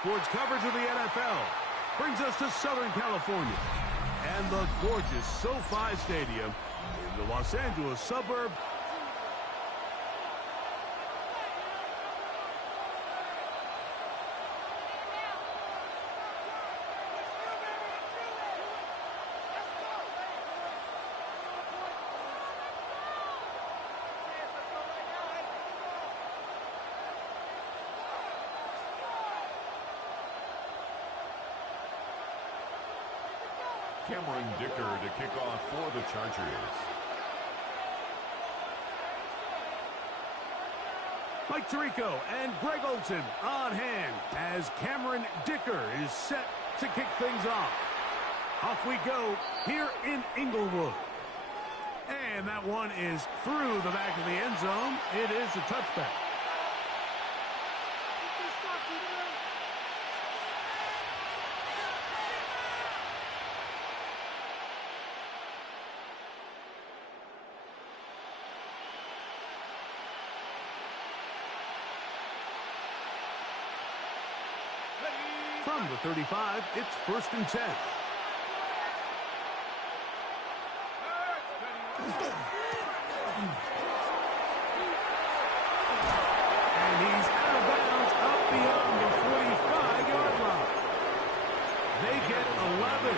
sports coverage of the NFL brings us to Southern California and the gorgeous SoFi Stadium in the Los Angeles suburb. Cameron Dicker to kick off for the Chargers. Mike Tirico and Greg Olsen on hand as Cameron Dicker is set to kick things off. Off we go here in Inglewood. And that one is through the back of the end zone. It is a touchback. From the 35, it's 1st and 10. And he's out of bounds up beyond the 45-yard line. They get 11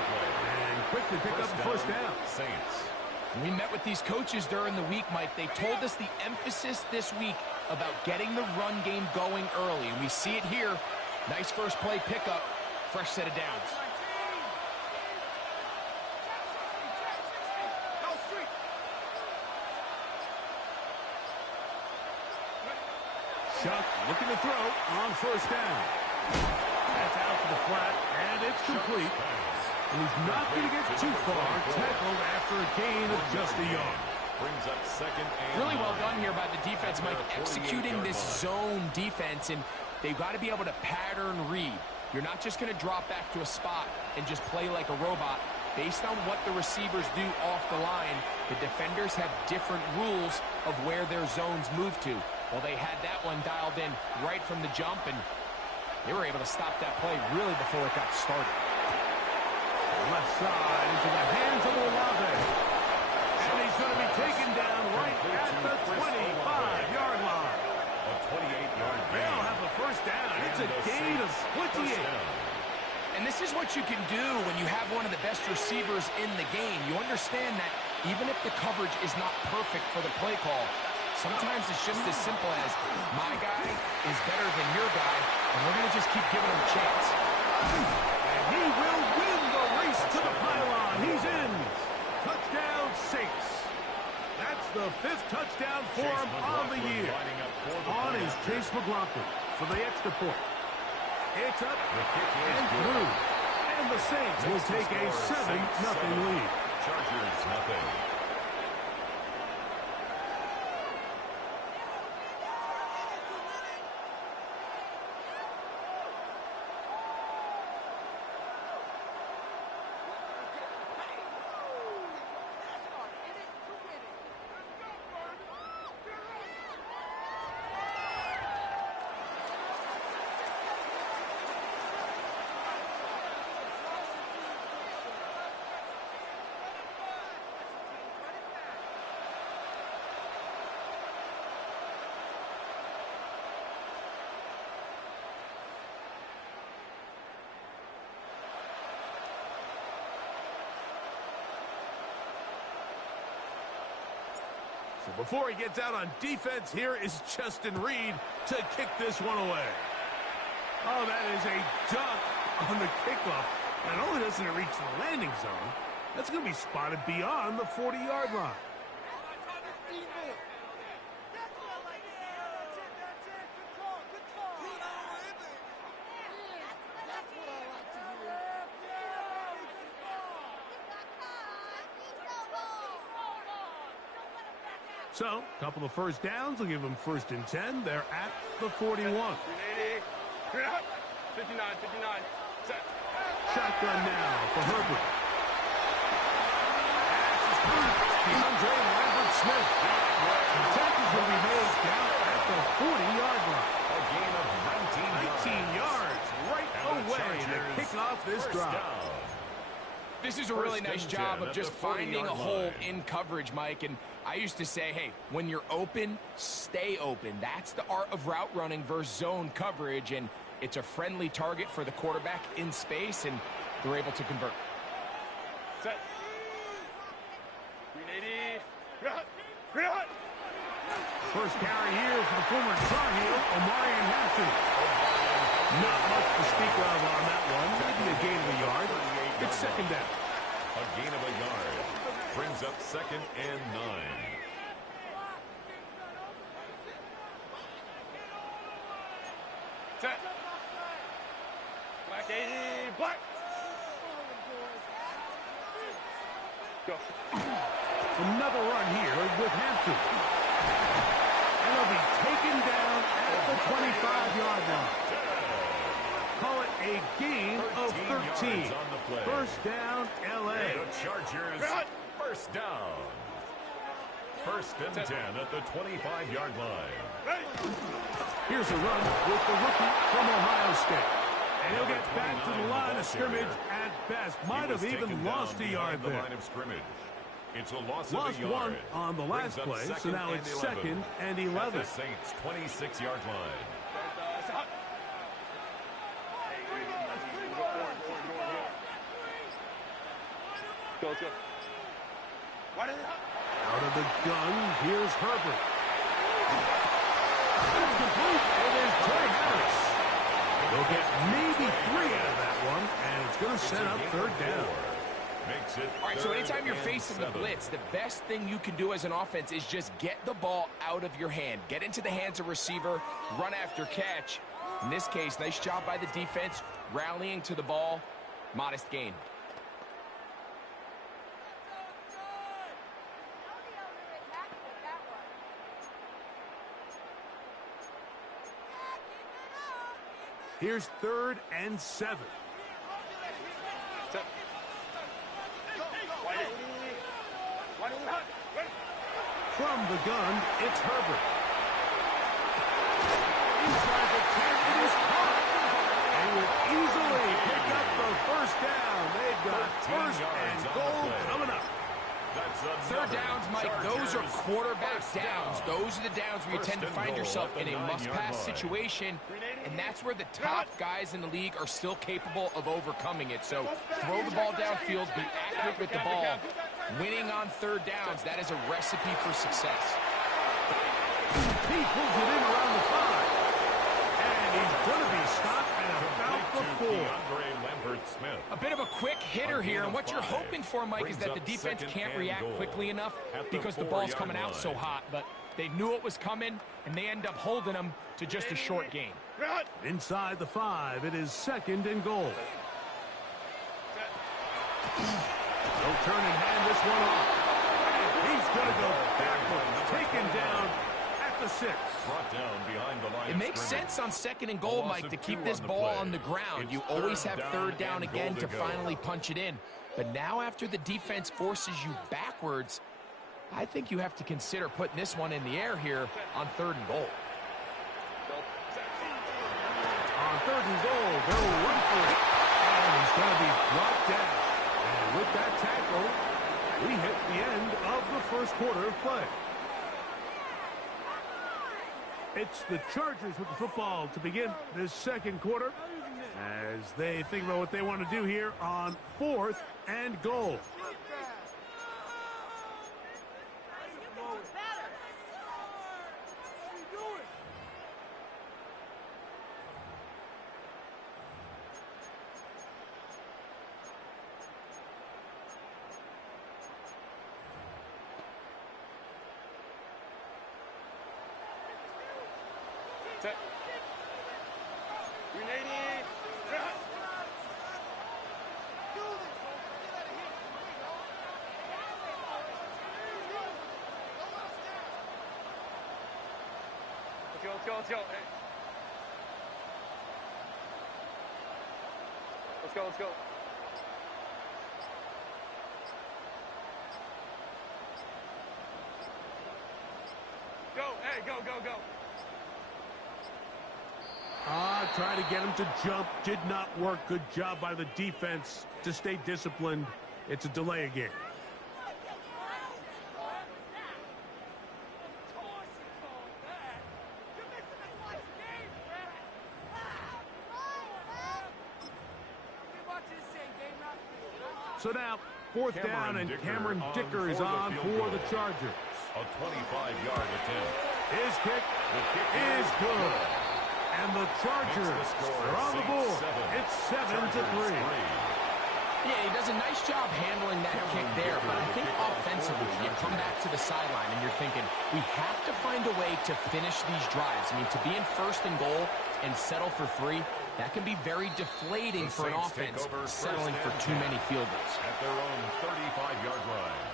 and quickly pick up the first down. Saints. We met with these coaches during the week, Mike. They told us the emphasis this week about getting the run game going early. And we see it here. Nice first play pickup, fresh set of downs. Shuck looking to throw on first down. That's out to the flat, and it's complete. And he's not going to get too far, tackled after a gain of just a yard. Brings up second and Really well done here by the defense, Mike, executing this zone defense, and they've got to be able to pattern read. You're not just going to drop back to a spot and just play like a robot. Based on what the receivers do off the line, the defenders have different rules of where their zones move to. Well, they had that one dialed in right from the jump, and they were able to stop that play really before it got started. Left side into the hands of Olave. And he's going to be taken down right at the 25-yard line. a 28-yard gain. They'll have a first down. It's a gain of 28. And this is what you can do when you have one of the best receivers in the game. You understand that even if the coverage is not perfect for the play call, sometimes it's just as simple as my guy is better than your guy, and we're going to just keep giving him a chance. And he will win the race to the pylon. He's in. Touchdown, Saints. That's the 5th touchdown for him on the year. On is Chase McLaughlin for the extra point. It's up and through. And the Saints will take a 7-0 lead. Chargers nothing. So before he gets out on defense, here is Justin Reed to kick this one away. Oh, that is a dunk on the kickoff. Not only doesn't it reach the landing zone, that's going to be spotted beyond the 40-yard line. So, a couple of first downs will give them 1st and 10. They're at the 41. 59, 59. Set. Shotgun now for Herbert. DeAndre Lambert-Smith. The tackle is going to be made down at the 40-yard line. A gain of 19 yards right way to kick off this drive. This is a really nice job of just finding a hole in coverage, Mike. And I used to say, hey, when you're open, stay open. That's the art of route running versus zone coverage. And it's a friendly target for the quarterback in space, and they're able to convert. Set. 380. First carry here for the former Tar Heel, Omarion Hampton. Not much to speak of on that one. Maybe a gain of a yard. It's second down. A gain of a yard brings up 2nd and 9. Set. Black 80. Black. Go. Another run here with Hampton. And he'll be taken down at the 25-yard line. Call it a gain of 13. First down, L.A. The Chargers, first down. 1st and 10 at the 25-yard line. Here's a run with the rookie from Ohio State. And he'll get back to the line of scrimmage at best. Might have even lost a yard there. It's a loss Lost of a yard. one on the last play, so now it's 2nd and 11. At the Saints' 26-yard line. Go, let's go. Out of the gun, here's Herbert. It's complete. It is Trey Harris. They'll get maybe 3 out of that one, and it's going to set up 3rd down. Makes it All right, so anytime you're facing the blitz, the best thing you can do as an offense is just get the ball out of your hand. Get into the hands of receiver, run after catch. In this case, nice job by the defense, rallying to the ball. Modest gain. Here's 3rd and 7. Set. From the gun, it's Herbert. Inside the 10, it is caught. And will easily pick up the first down. They've got 1st and goal coming up. Third downs, Mike, those are quarterback downs. Those are the downs where you tend to find yourself in a must-pass situation, and that's where the top guys in the league are still capable of overcoming it. So throw the ball downfield, be accurate with the ball. Winning on 3rd downs, that is a recipe for success. He pulls it in around the 5. And he's going to be stopped at about the 4. A bit of a quick hitter here, and what you're hoping for, Mike, is that the defense can't react quickly enough because the ball's coming out so hot. But they knew it was coming, and they end up holding them to just a short gain. Inside the 5, it is 2nd and goal. They'll turn and hand this one off. And he's going to go backwards, taken down at the 6. Brought down behind the line. It makes sense on 2nd and goal, Mike, to keep this ball on the ground. You always have 3rd down again to finally punch it in. But now after the defense forces you backwards, I think you have to consider putting this one in the air here on 3rd and goal. On 3rd and goal, they'll run for it. And he's going to be brought down. And with that tackle, we hit the end of the first quarter of play. It's the Chargers with the football to begin this second quarter as they think about what they want to do here on 4th and goal. Set. 380. Let's go. Hey. Let's go. Go. Trying to get him to jump. Did not work. Good job by the defense to stay disciplined. It's a delay again. So now, fourth down, and Cameron Dicker is on for the Chargers. A 25-yard attempt. His kick is good. And the Chargers are on the board. It's 7-3. Yeah, he does a nice job handling that kick there, but I think offensively, you come back to the sideline and you're thinking, we have to find a way to finish these drives. I mean, to be in first and goal and settle for 3, that can be very deflating for an offense, settling for too many field goals. At their own 35-yard line.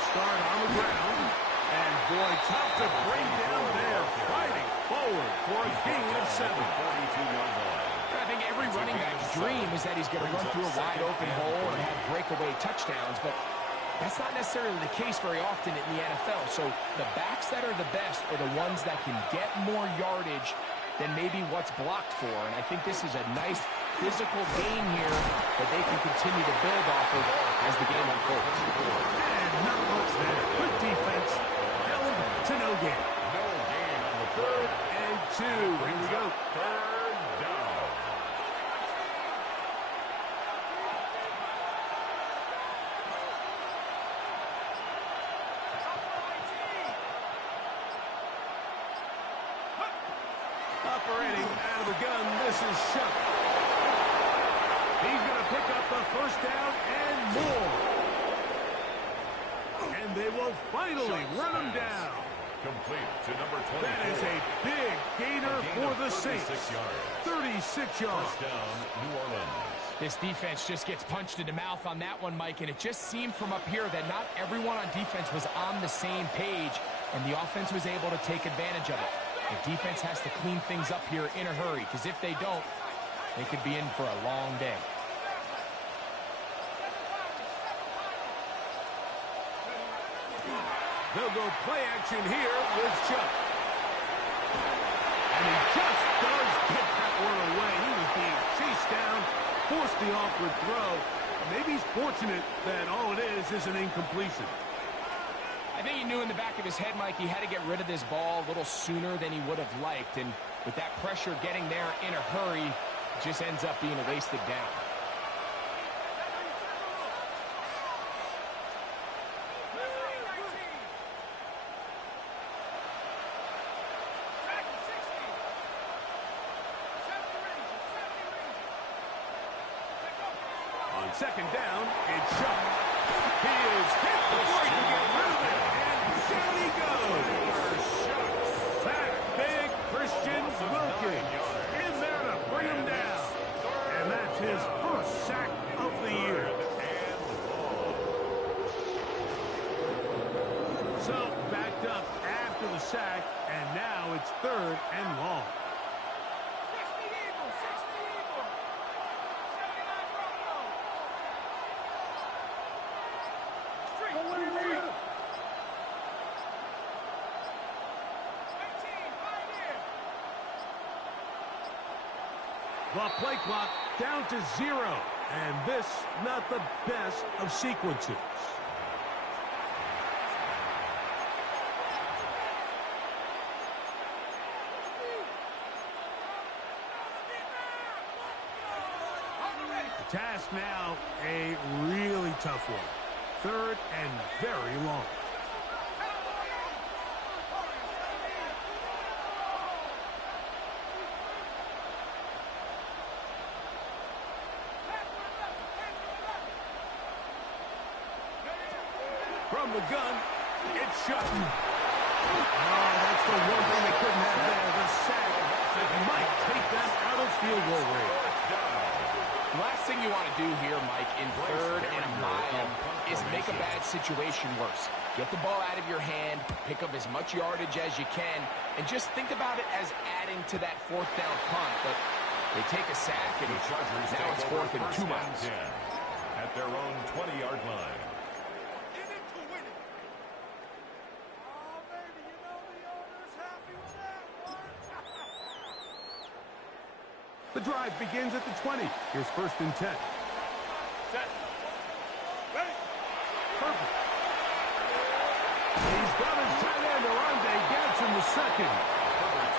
Start on the ground, and boy, tough to bring down there, fighting forward for a gain of 7. 42-yard line. I think every running back's dream is that he's going to run through a wide open hole and have breakaway touchdowns, but that's not necessarily the case very often in the NFL. So the backs that are the best are the ones that can get more yardage than maybe what's blocked for, and I think this is a nice physical gain here that they can continue to build off of as the game unfolds. And not much there. Good defense. Held to no gain. No gain on the 3rd and 2. Here we go. 3rd down. Operating out of the gun, this is Shuck. He's going to pick up the first down and more. And they will finally run him down. Complete to number 24. That is a big gainer for the Saints. 36 yards. First down, New Orleans. This defense just gets punched in the mouth on that one, Mike, and it just seemed from up here that not everyone on defense was on the same page, and the offense was able to take advantage of it. The defense has to clean things up here in a hurry, because if they don't, they could be in for a long day. They'll go play action here with Chuck. And he just does get that one away. He was being chased down, forced the awkward throw. Maybe he's fortunate that all it is an incompletion. I think he knew in the back of his head, Mike, he had to get rid of this ball a little sooner than he would have liked. And with that pressure getting there in a hurry, it just ends up being a wasted down. On second down, it's Shuck. He is hit before he can get rid of it. And down he goes. Sack big Christian Wilkins in there to bring him down. And that's his first sack of the year. So backed up after the sack, and now it's 3rd and long. The play clock down to 0. And this, not the best of sequences. The task now, a really tough one. 3rd and very long. From the gun, it's Shuck. Oh, that's the one thing they couldn't have there. The sack that might take them out of field goal range. The last thing you want to do here, Mike, in 3rd and a mile is make a bad situation worse. Get the ball out of your hand, pick up as much yardage as you can, and just think about it as adding to that fourth down punt. But they take a sack, and now it's 4th and 2 miles. At their own 20-yard line. The drive begins at the 20. Here's 1st and 10. Set. Ready. Perfect. He's got his tight end, Orlando Gadsden, the second.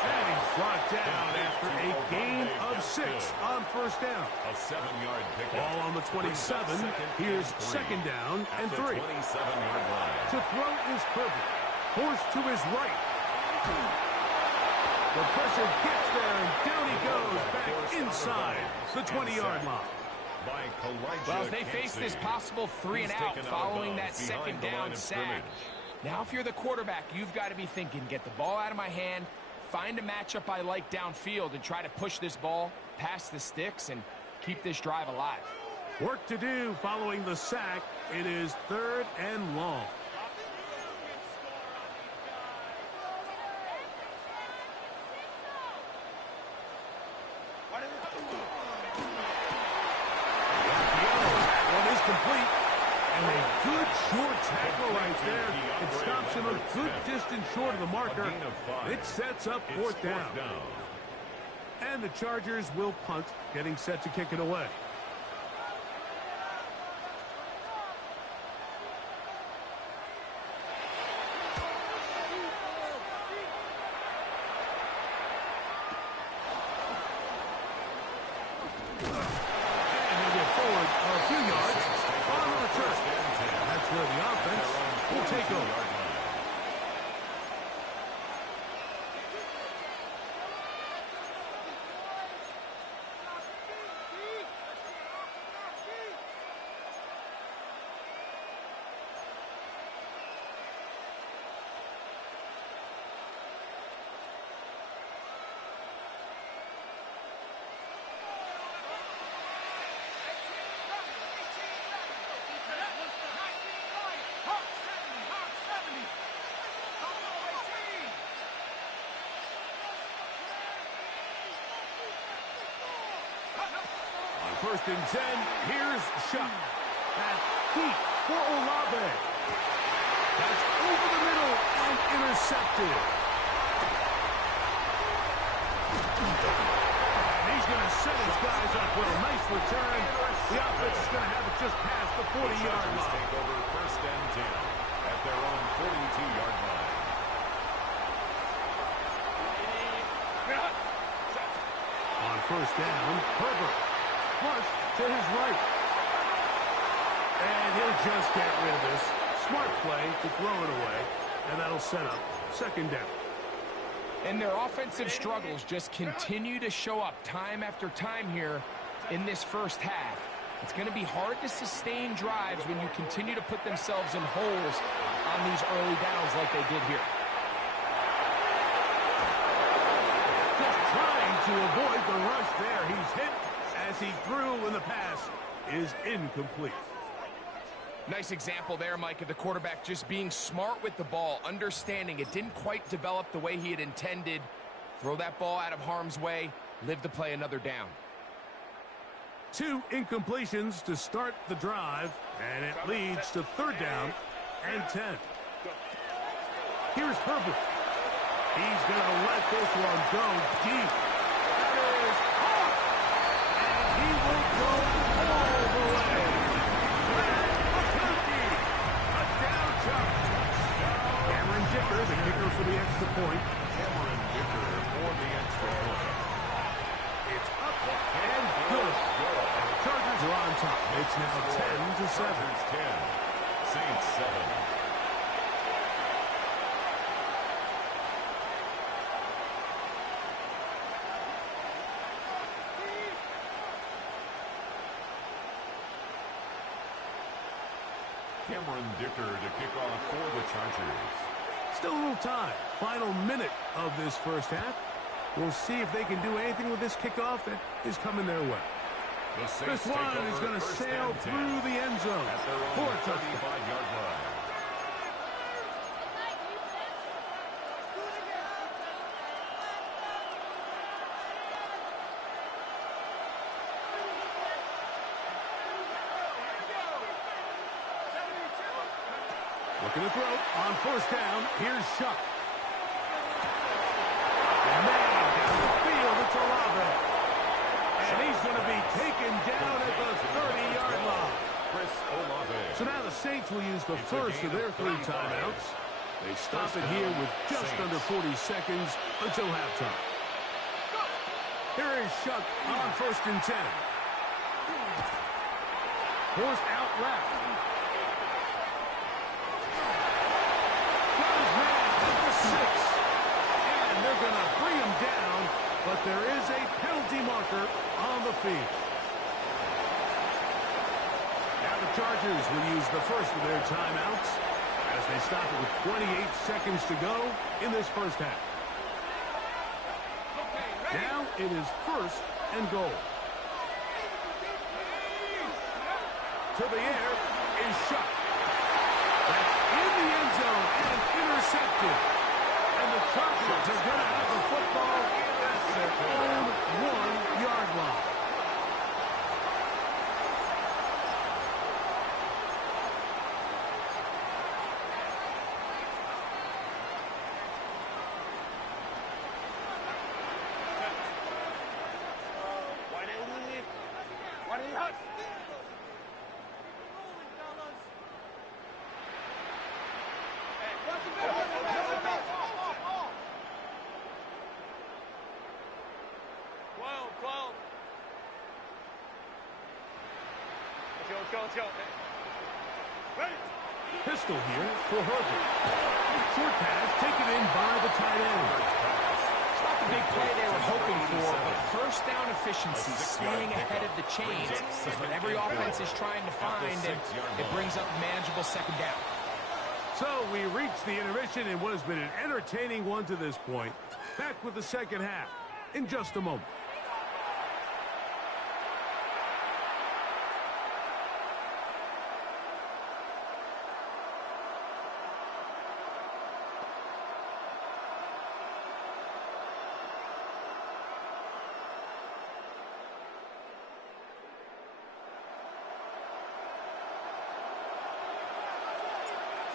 And he's brought down after a gain of 6 on 1st down. A 7-yard pickup. Ball on the 27. Here's 2nd down and 3. 27-yard line. To throw is Herbert. Forced to his right. The pressure gets there, and down he goes back inside the 20-yard line. Well, as they face this possible 3 and out following that 2nd down sack. Now, if you're the quarterback, you've got to be thinking, get the ball out of my hand, find a matchup I like downfield, and try to push this ball past the sticks and keep this drive alive. Work to do following the sack. It is 3rd and long. One is complete. And a good short tackle right there. It stops him a good distance short of the marker. It sets up 4th down. And the Chargers will punt, getting set to kick it away. First and 10, here's Shuck. That's deep for Olave. That's over the middle and intercepted. And he's going to set his guys up with a nice return. The offense is going to have it just past the 40-yard line. Take over 1st and 10 at their own 42-yard line. On 1st down, Herbert. Flush to his right. And he'll just get rid of this. Smart play to throw it away. And that'll set up 2nd down. And their offensive struggles just continue to show up time after time here in this first half. It's going to be hard to sustain drives when you continue to put themselves in holes on these early downs like they did here. Just trying to avoid the rush there. He's hit as he threw, and the pass is incomplete. Nice example there, Mike, of the quarterback just being smart with the ball, understanding it didn't quite develop the way he had intended. Throw that ball out of harm's way, live to play another down. 2 incompletions to start the drive, and it leads to 3rd down and 10. Here's Herbert. He's going to let this one go deep. That is hard. And he will go all the way. Touchdown, Chargers. Cameron Dicker, the kicker for the extra point. Cameron Dicker for the extra point. It's up and good. And the Chargers are on top. It's now 10-7. 10, Saints 7. Cameron Dicker to kick off for the Chargers. Still a little time. Final minute of this first half. We'll see if they can do anything with this kickoff that is coming their way. The This one is going to sail through the end zone for a touchdown. 35-yard line. Looking to throw on first down. Here's Shuck. Man, down the field, it's Olave. And he's going to be taken down at the 30-yard line. Chris Olave. So now the Saints will use the first of their 3 timeouts. They stop it here with just under 40 seconds until halftime. Here is Shuck on first and 10. Forced out left. Got his man at the 6. And they're going to bring him down, but there is a penalty marker on the field. Now the Chargers will use the first of their timeouts as they stop it with 28 seconds to go in this first half. Now it is first and goal. To the air is Shuck. That's in the end zone and intercepted. And the Chargers are going to have the football at their own 1-yard line. Let's go. Ready? Pistol here for Herbert. Short pass taken in by the tight end. It's not the big play they were hoping for, but first down efficiency, staying ahead of the chains, is what every offense is trying to find, and it brings up manageable second down. So we reach the intermission in what has been an entertaining one to this point. Back with the second half in just a moment.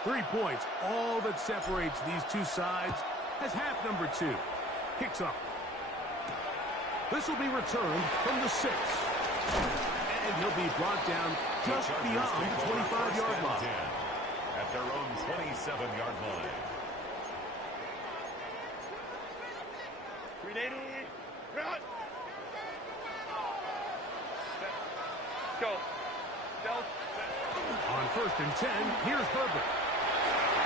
Three points, all that separates these two sides as half number 2 kicks off. This will be returned from the 6. And he'll be brought down just beyond the 25-yard line. At their own 27-yard line. 380. Run. Let's go. On first and 10, here's Herbert.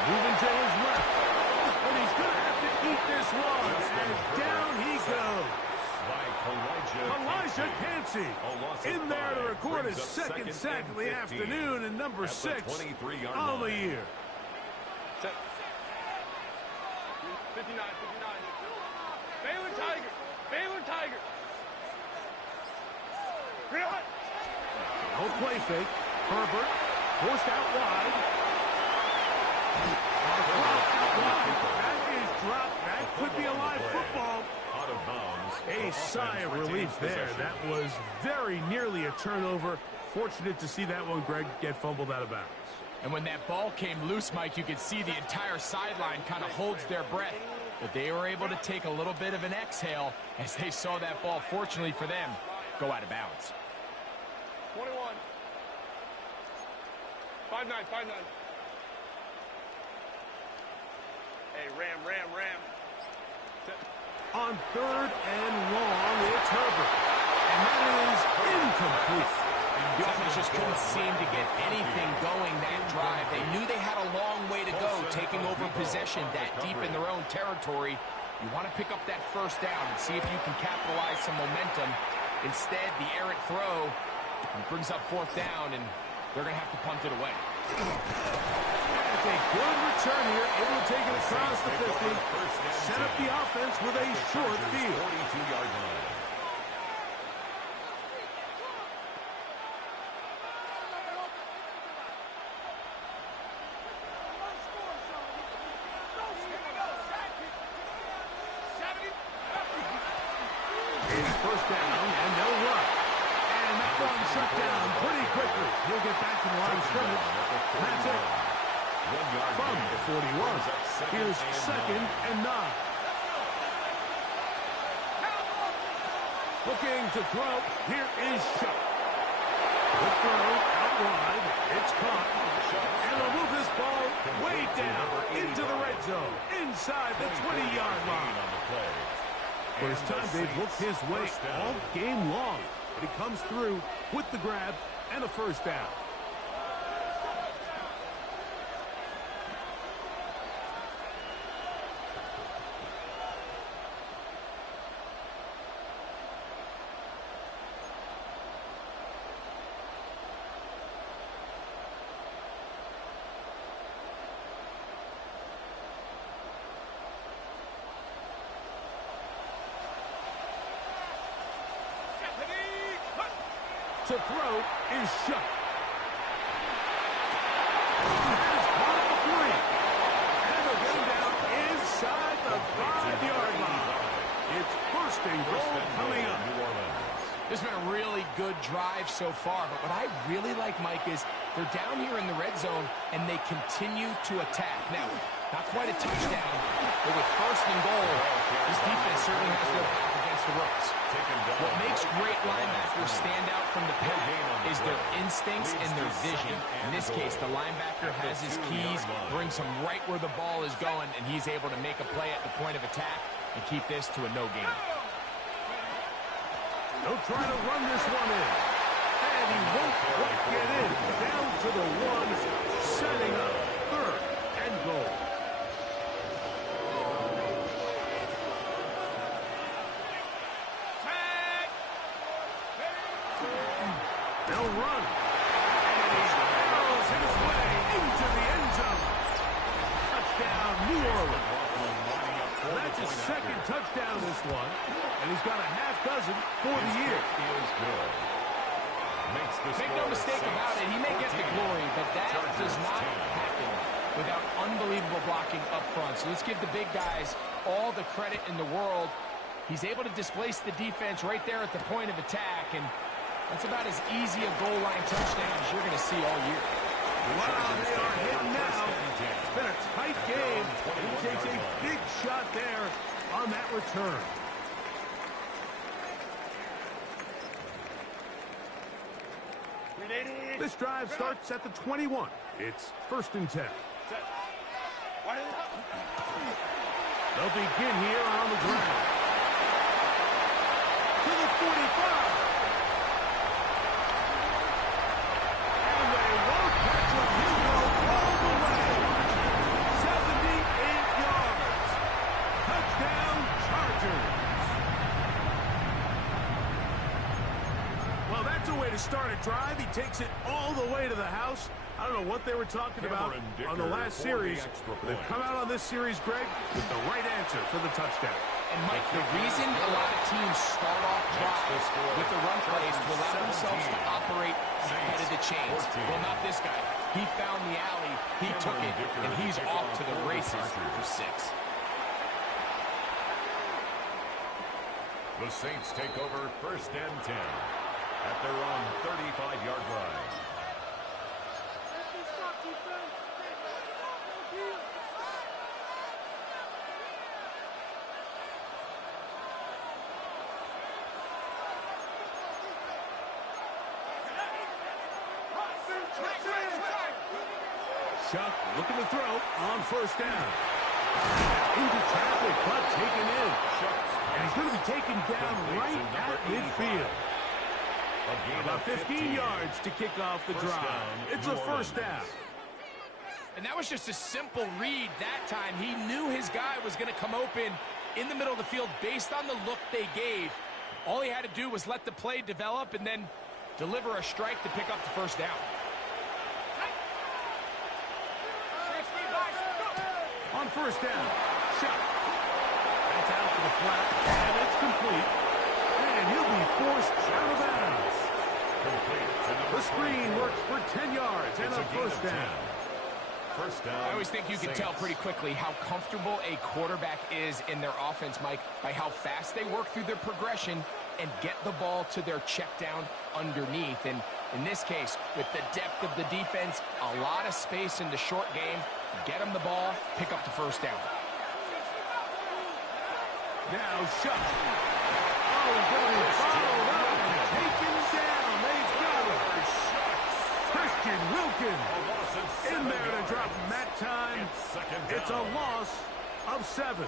Moving to his left. And he's going to have to eat this one. And down he goes. Elijah Cansey in there to record his second sack of the afternoon and number 6 on the year. 59. Baylor Tiger. No play fake. Herbert forced out wide. That is dropped. That could be a live football. Out of bounds. A sigh of relief there. That was very nearly a turnover. Fortunate to see that one, Greg, get fumbled out of bounds. And when that ball came loose, Mike, you could see the entire sideline kind of holds their breath. But they were able to take a little bit of an exhale as they saw that ball, fortunately for them, go out of bounds. 21. 5-9. Hey, Ram. On third and long, it's Herbert. And that is incomplete. The offense just couldn't seem to get anything going that drive. They knew they had a long way to go, taking over possession that deep in their own territory. You want to pick up that first down and see if you can capitalize some momentum. Instead, the errant throw brings up fourth down, and they're going to have to punt it away. That's a good return here, able to take it across the 50. Set up the offense with a short field. 42-yard line. It's first down, and they'll run. And that one shut down pretty quickly. He'll get back to the line of scrimmage. That's it. From the 41, here's 2nd and 9. Looking to throw, here is Shuck. The throw out wide, it's caught. And they'll move this ball way down into the red zone, inside the 20-yard line. First time they've looked his way all game long, but he comes through with the grab and a first down. To throw is Shuck. That is caught at the 3. And they'll get him down inside the 5-yard line. It's 1st and goal coming up. This has been a really good drive so far, but what I really like, Mike, is they're down here in the red zone, and they continue to attack. Now, not quite a touchdown, but with 1st and goal, this defense certainly has their back against the ropes. What makes great linebackers stand out from the pack is their instincts and their vision. In this case, the linebacker has his keys, brings him right where the ball is going, and he's able to make a play at the point of attack and keep this to a no gain. They'll try to run this one in. And he won't quite get in. Down to the 1, setting up 3rd and goal. They'll run. And he barrels his way into the end zone. Touchdown, New Orleans. That's his 2nd touchdown of this one. And he's got a half dozen for the year. Make no mistake about it, he may get the glory, but that does not happen without unbelievable blocking up front. So let's give the big guys all the credit in the world. He's able to displace the defense right there at the point of attack, and that's about as easy a goal line touchdown as you're going to see all year. Wow, they are hitting now. It's been a tight game. He takes a big shot there on that return. This drive starts at the 21. It's 1st and 10. They'll begin here on the ground. To the 45. And they won't catch him. He'll go all the way. 78 yards. Touchdown, Chargers. Well, that's a way to start a drive. He takes it all the way to the house. I don't know what they were talking about on the last series. They've come out on this series, Greg, with the right answer for the touchdown. And, Mike, the reason a lot of teams start off drives with the run plays to allow themselves to operate ahead of the chains. Well, not this guy. He found the alley, he took it, and he's off to the races for 6. The Saints take over 1st and 10 at their own 35-yard line. Shuck looking to throw on 1st down. Into traffic, but taken in. And he's going to be taken down right at midfield. About 15 yards to kick off the drive. It's a 1st down. And that was just a simple read that time. He knew his guy was going to come open in the middle of the field based on the look they gave. All he had to do was let the play develop and then deliver a strike to pick up the 1st down. On 1st down, Shuck. That's out to the flat, and it's complete. And he'll be forced out of bounds. The screen works for 10 yards and a 1st down. I always think you can tell pretty quickly how comfortable a quarterback is in their offense, Mike, by how fast they work through their progression and get the ball to their check down underneath. And In this case, with the depth of the defense, a lot of space in the short game, get them the ball, pick up the first down. Now Shuck. Oh, he's going to follow up and taken down. They've got him. Christian Wilkins in there to drop him that time. It's a loss of 7.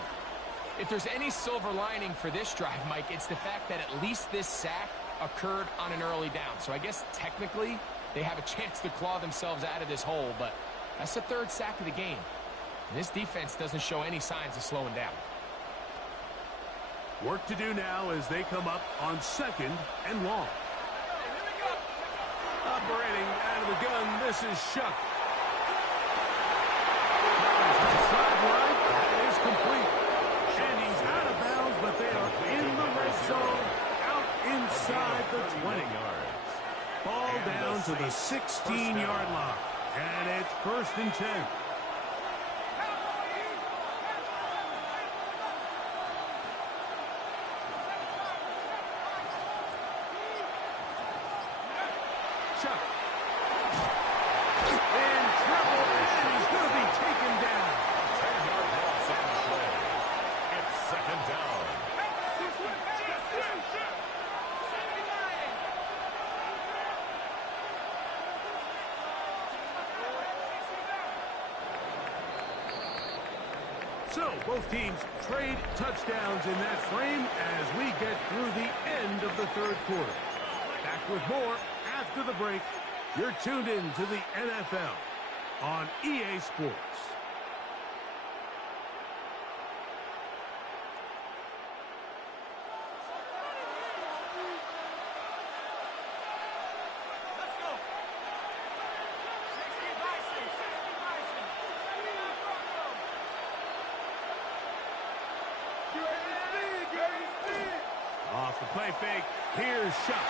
If there's any silver lining for this drive, Mike, it's the fact that at least this sack occurred on an early down. So I guess technically they have a chance to claw themselves out of this hole, but that's the 3rd sack of the game. And this defense doesn't show any signs of slowing down. Work to do now as they come up on 2nd and long. Operating out of the gun, this is Shuck. Sideline, that is complete. And he's out of bounds, but they are in the red zone, out inside the 20. Ball down to the 16-yard line. And it's 1st and 10. Chuck. In trouble, and he's going to be taken down. 10-yard loss on the play. It's 2nd down. So, both teams trade touchdowns in that frame as we get through the end of the 3rd quarter. Back with more after the break. You're tuned in to the NFL on EA Sports. Off the play fake, here's Shuck.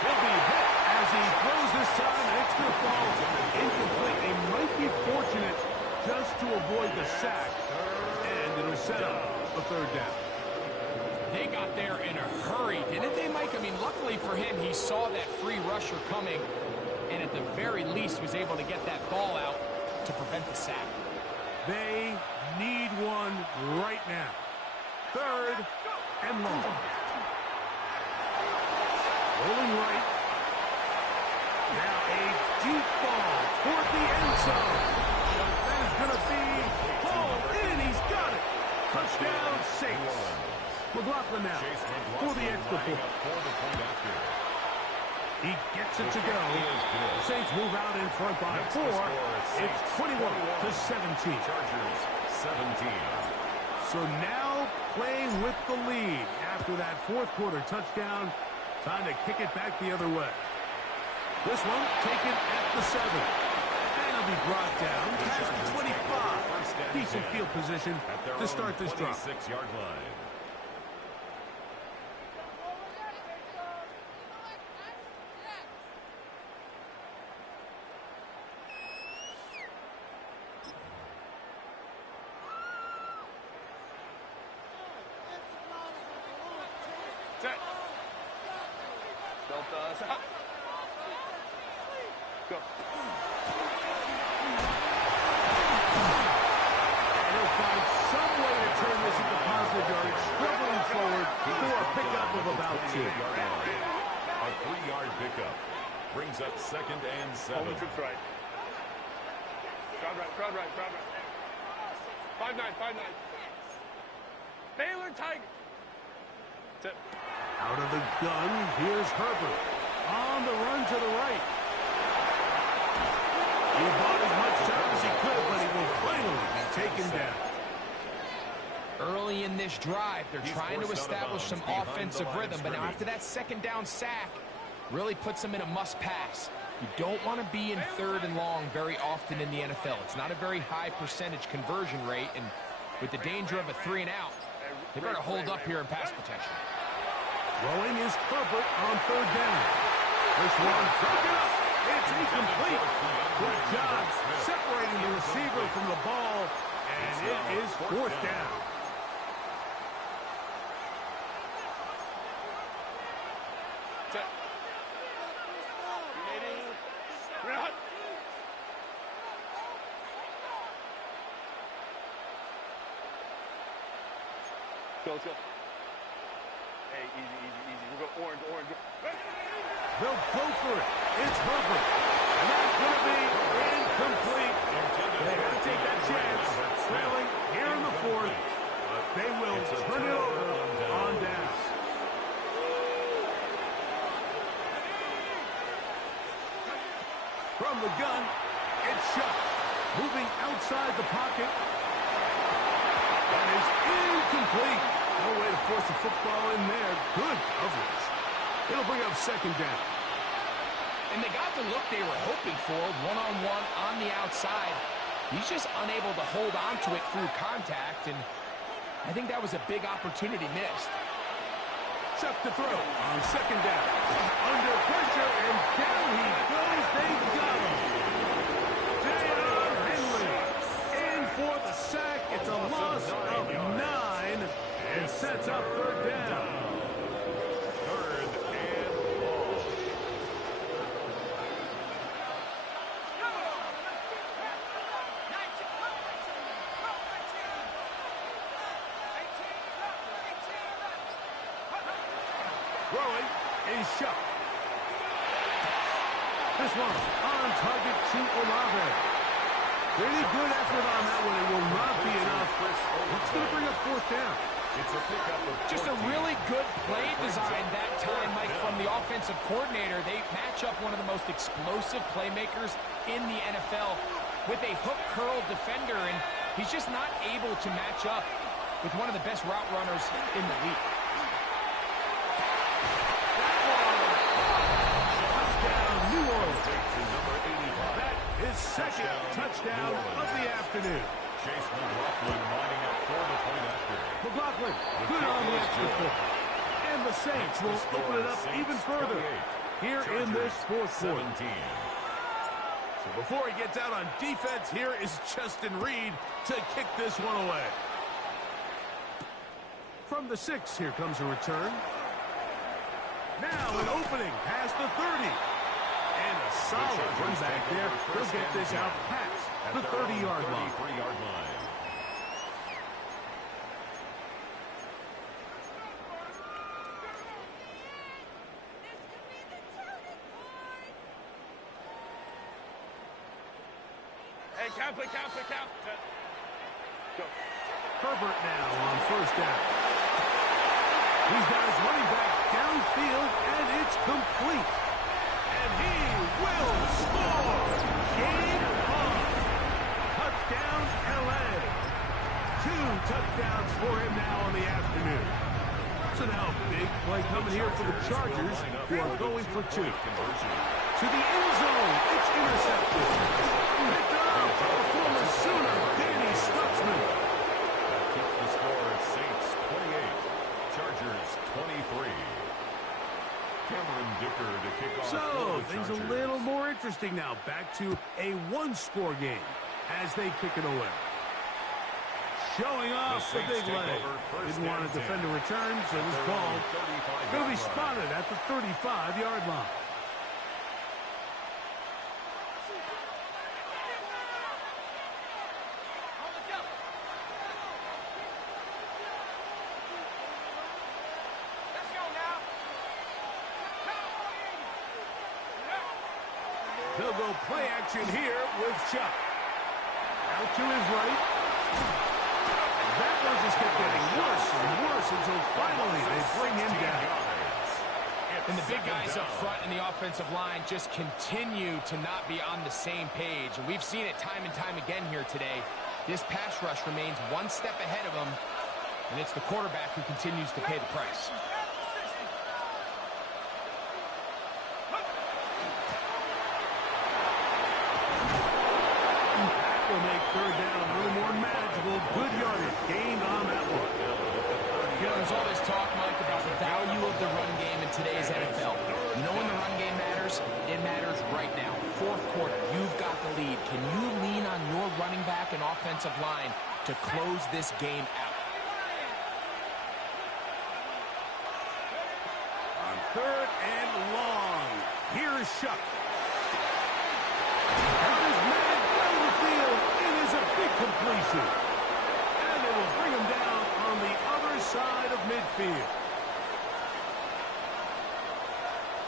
He'll be hit as he throws this time, and it's going to fall incomplete. He might be fortunate just to avoid the sack, and it'll set up a 3rd down. They got there in a hurry, didn't they, Mike? I mean, luckily for him, he saw that free rusher coming, and at the very least was able to get that ball out to prevent the sack. They need one right now. 3rd and long. Rolling right. Now a deep ball toward the end zone. That is going to be hauled in. He's got it. Touchdown, Saints. McLaughlin now for the extra point. He gets it to go. Saints move out in front by 4. It's 21-17. Chargers 17. So now playing with the lead after that 4th quarter touchdown. Time to kick it back the other way. This one taken at the 7. And it'll be brought down past the 25. Decent field position to start this drive. 26-yard line. Set. Delta, set. Go. And he'll find some way to turn this into positive yardage, struggling forward for a pickup of about 2. A 3-yard pickup brings up 2nd and 7. Hold the troops right. Crowd right, crowd right, crowd right. 5-9, 5-9. Baylor Tigers. Set. Out of the gun, here's Herbert. On the run to the right. He bought as much time as he could, but he will finally be taken down. Early in this drive, they're trying to establish some offensive rhythm, but now after that 2nd down sack, really puts them in a must-pass. You don't want to be in 3rd and long very often in the NFL. It's not a very high percentage conversion rate, and with the danger of a 3-and-out, they better hold up here in pass protection. Throwing is Herbert on 3rd down. This one broken up. It's incomplete. Good job separating the receiver from the ball, and it is 4th down. Set. Let's go. Hey, easy, easy, easy. We'll go orange, orange. They'll go for it. It's Herbert. And that's going to be incomplete. They had to take that chance. Trailing here in the fourth. But they will turn it over on downs. From the gun, it's shot. Moving outside the pocket. That is incomplete. No way to force the football in there. Good coverage. It'll bring up second down. And they got the look they were hoping for, one-on-one on the outside. He's just unable to hold on to it through contact, and I think that was a big opportunity missed. Chuck to throw on second down. Under pressure, and down he goes. They got him. Deion Henley in for the sack. It's a loss of 9 and sets up third down. Third and long. Throwing is shot. This one on target to Olave. Pretty good effort on that one. It will not be enough. It's going to bring up fourth down. It's a pickup of Just a 14. really good play design that time, Mike, from the offensive coordinator. They match up one of the most explosive playmakers in the NFL with a hook curl defender, and he's just not able to match up with one of the best route runners in the league. Touchdown, New Orleans. To number 85. That is second touchdown of the afternoon. Chase McLaughlin lining up for the point after. McLaughlin, good on the extra point. And the Saints will open it up even further here in this fourth quarter. 17. So before he gets out on defense, here is Justin Reed to kick this one away. From the 6, here comes a return. Now an opening past the 30. And a solid run back there. He'll get this out past the 30-yard line. 33-yard line. Hey, count, play, count, play, count. Go. Herbert now on first down. He's got his running back downfield, and it's complete. And he will score. Game on. Touchdown, L.A. 2 touchdowns for him now on the afternoon. So now big play coming here for the Chargers, who are going for 2. To the end zone, it's intercepted. Picked up by the former Sooner, Danny Stutzman. That keeps the score at Saints 28, Chargers 23. Cameron Dicker to kick off. So, things a little more interesting now. Back to a one-score game as they kick it away. Showing off the big leg. Didn't want to defend a return, so this ball going to be spotted at the 35-yard line. They'll go play action here with Chuck. Out to his right. That one just kept getting worse and worse until finally they bring him down. And the big guys up front in the offensive line just continue to not be on the same page. And we've seen it time and time again here today. This pass rush remains one step ahead of them, and it's the quarterback who continues to pay the price. Will make third down a little more manageable. Good yardage gained on that one. You know, there's all this talk, Mike, about the value of the run game in today's NFL. You know when the run game matters? It matters right now. Fourth quarter, you've got the lead. Can you lean on your running back and offensive line to close this game out? On third and long, here's Shuck. Out is man down the field. It is a big completion. And they will bring him down on the other side of midfield.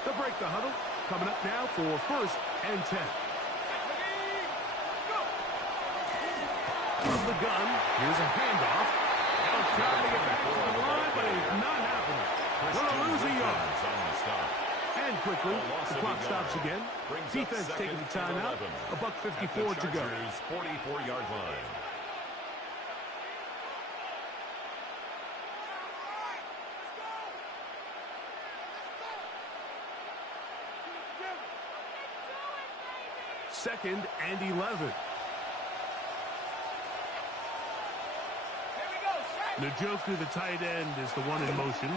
To break the huddle, coming up now for 1st and 10. From the gun, here's a handoff. Now trying to get back to the line, but it's not happening. Going to lose a yard. And quickly, the clock stops again. Defense taking the timeout. $1:54 to go. 44-yard line. Second and 11. Njoku, the tight end, is the one in motion.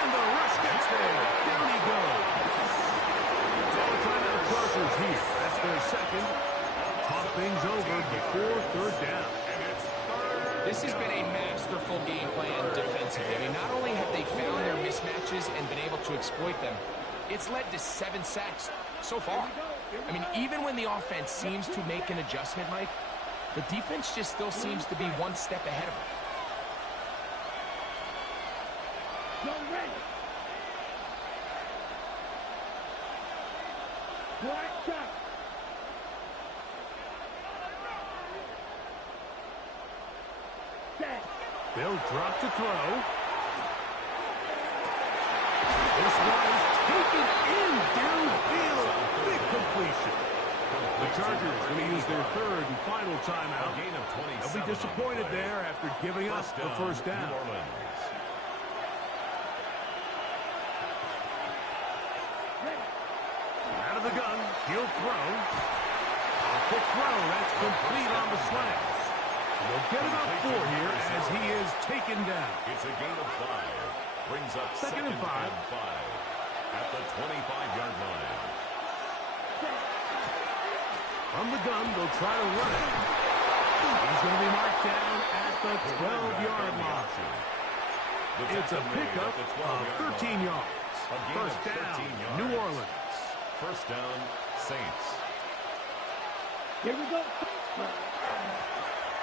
And the rush gets there. Down he goes. Timeout closers here. That's their second. Talk things over before 3rd down. This has been a masterful game plan defensively. I mean, not only have they found their mismatches and been able to exploit them, it's led to 7 sacks so far. I mean, even when the offense seems to make an adjustment, Mike, the defense just still seems to be one step ahead of them. They'll drop to throw. This one is taken in downfield. Big completion. The Chargers going to use their 3rd and final timeout. They'll be disappointed there after giving up the 1st down. Out of the gun, he'll throw. A quick throw, that's complete on the slant. They'll get it up 4 here as he is taken down. It's a gain of 5. Brings up 2nd and 5 at the 25-yard line. From the gun, they'll try to run it. He's going to be marked down at the 12-yard line. It's a pickup of 13 yards. 1st down, New Orleans. 1st down, Saints. Here we go.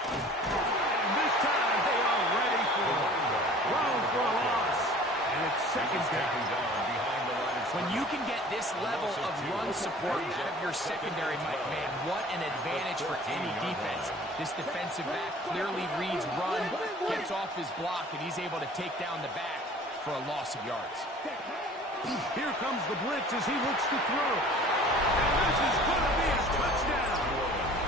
And this time they are ready for it. Thrown for a loss. And it's 2nd down. When you can get this level of run support out of your secondary, Mike, man, what an advantage for any defense. This defensive back clearly reads run, gets off his block, and he's able to take down the back for a loss of yards. Here comes the blitz as he looks to throw. And this is going to be a touchdown.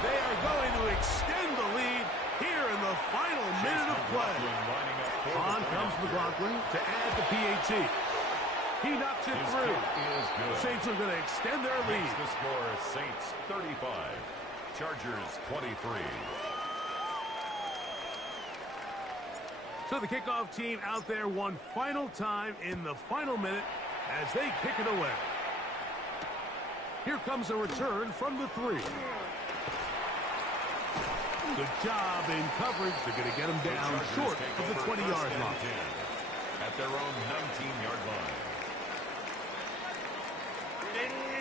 They are going to extend the lead here in the final minute of play. On comes McLaughlin to add the PAT. He knocks it through. Saints are going to extend their lead. The score is Saints 35, Chargers 23. So the kickoff team out there one final time in the final minute as they kick it away. Here comes a return from the 3. Good job in coverage. They're going to get him down short of the 20-yard line. At their own 19-yard line.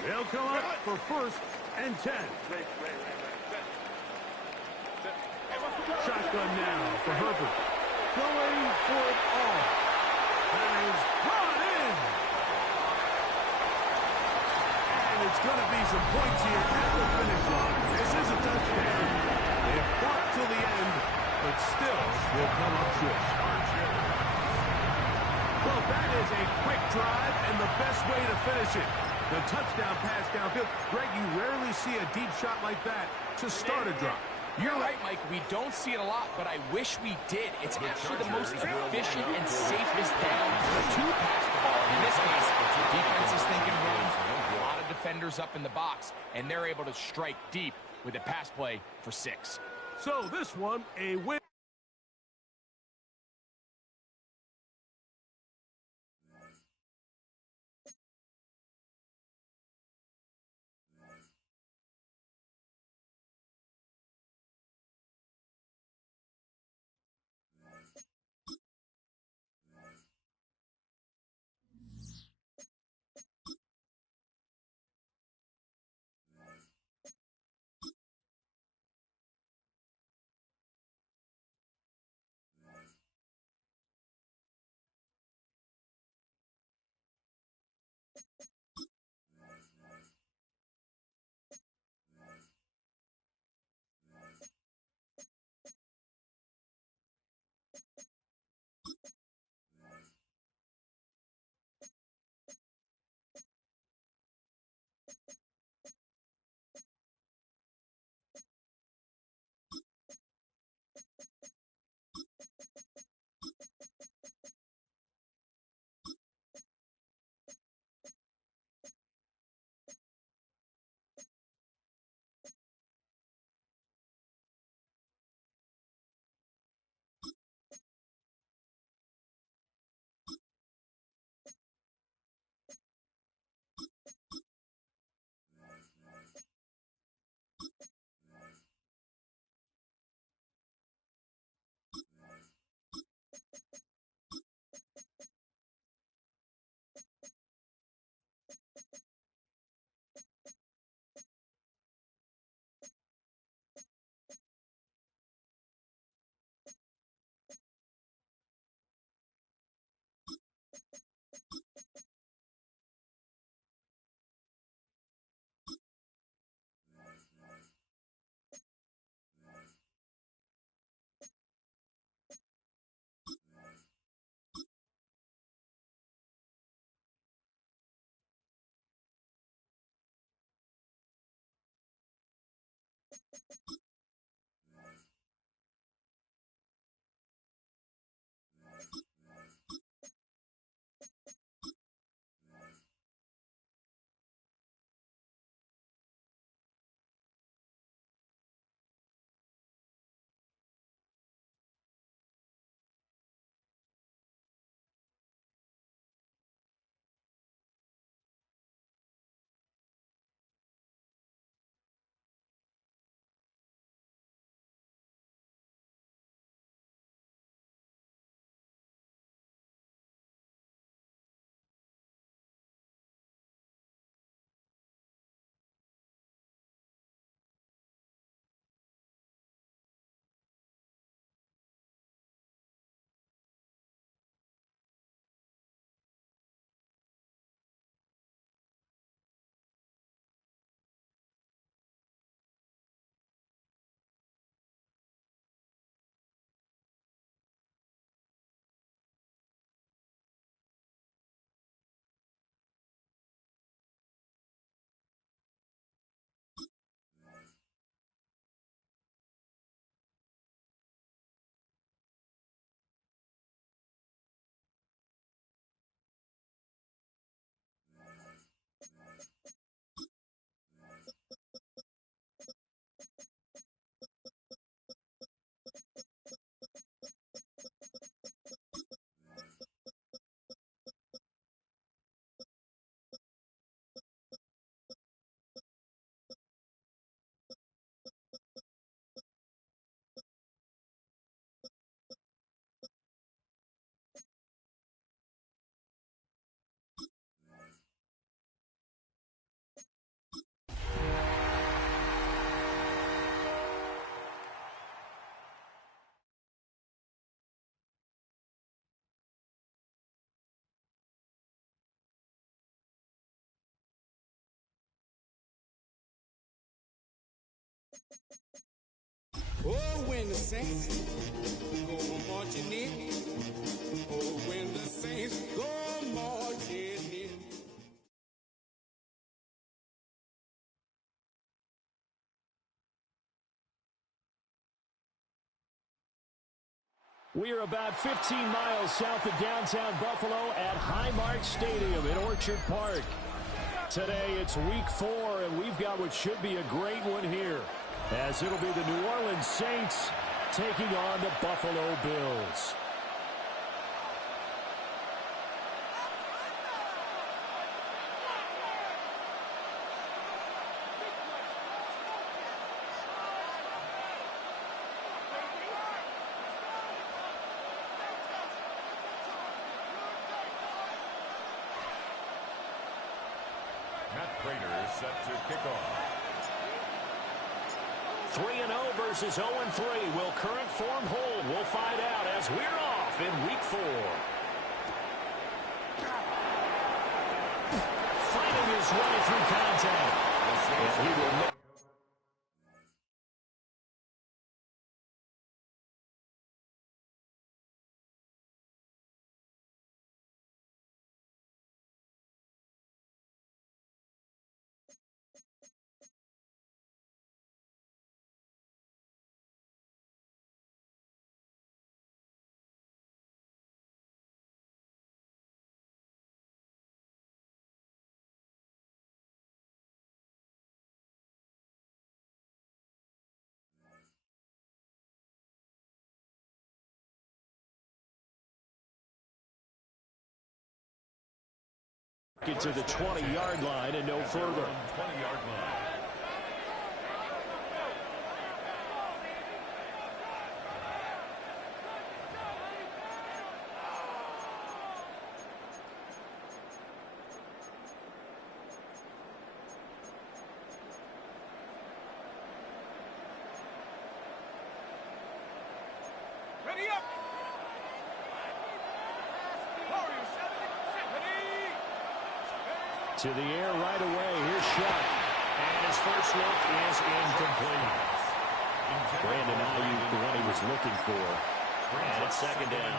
They'll come up for 1st and 10. Shotgun now for Herbert. Going for it all. That is brought in. And it's going to be some points here at the finish line. This is a touchdown. They've fought till the end, but still will come up short. Well, that is a quick drive and the best way to finish it. The touchdown pass downfield. Greg, you rarely see a deep shot like that to start a drive. You're right, Mike. We don't see it a lot, but I wish we did. It's actually the most efficient and safest down to pass the ball. In this case, the defense is thinking run, a lot of defenders up in the box, and they're able to strike deep with a pass play for 6. So this one, a win. when the saints go marching in. Oh, when the saints go marching in. We are about 15 miles south of downtown Buffalo at Highmark Stadium in Orchard Park. Today it's week 4, and we've got what should be a great one here, as it'll be the New Orleans Saints taking on the Buffalo Bills. Matt Prater set to kick off. 3-0 versus 0-3. Will current form hold? We'll find out as we're off in week 4. Fighting his way through contact. And he will make it to the 20-yard line and no further. 20-yard line. Ready up! To the air right away. Here's Shuck. And his first look is incomplete. Brandon Ayuk, the one he was looking for. And it's second down.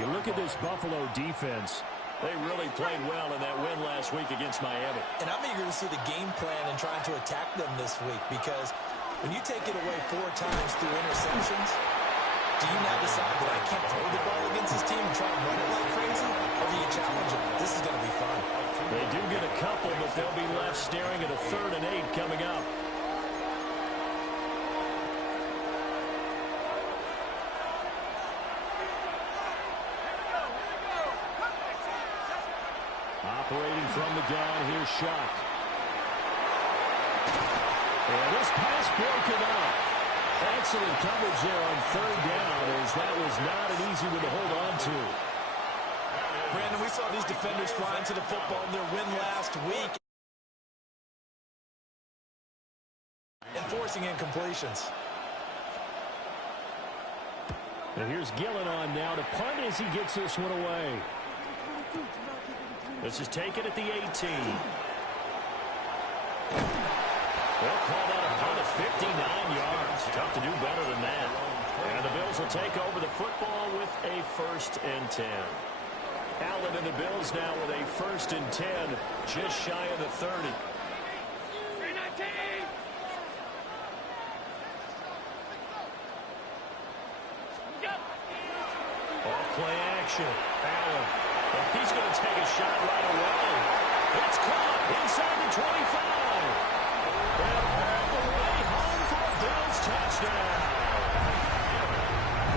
You look at this Buffalo defense. They really played well in that win last week against Miami. And I'm eager to see the game plan and trying to attack them this week, because when you take it away 4 times through interceptions, do you now decide that I can't throw the ball against this team and try to run it like crazy? Or do you challenge them? This is going to be fun. They do get a couple, but they'll be left staring at a 3rd and 8 coming up. Operating from the gun, here's Shuck. And this pass broken up. Excellent coverage there on 3rd down, as that was not an easy one to hold on to. Brandon, we saw these defenders fly into the football in their win last week and forcing incompletions. And here's Gillen on now to punt as he gets this one away. This is taken at the 18. They'll call that a punt of 59 yards. Tough to do better than that. And the Bills will take over the football with a 1st and 10. Allen and the Bills now with a 1st and 10, just shy of the 30. Off play action. Allen. And he's going to take a shot right away. It's caught inside the 25. And all the way home for a Bills touchdown.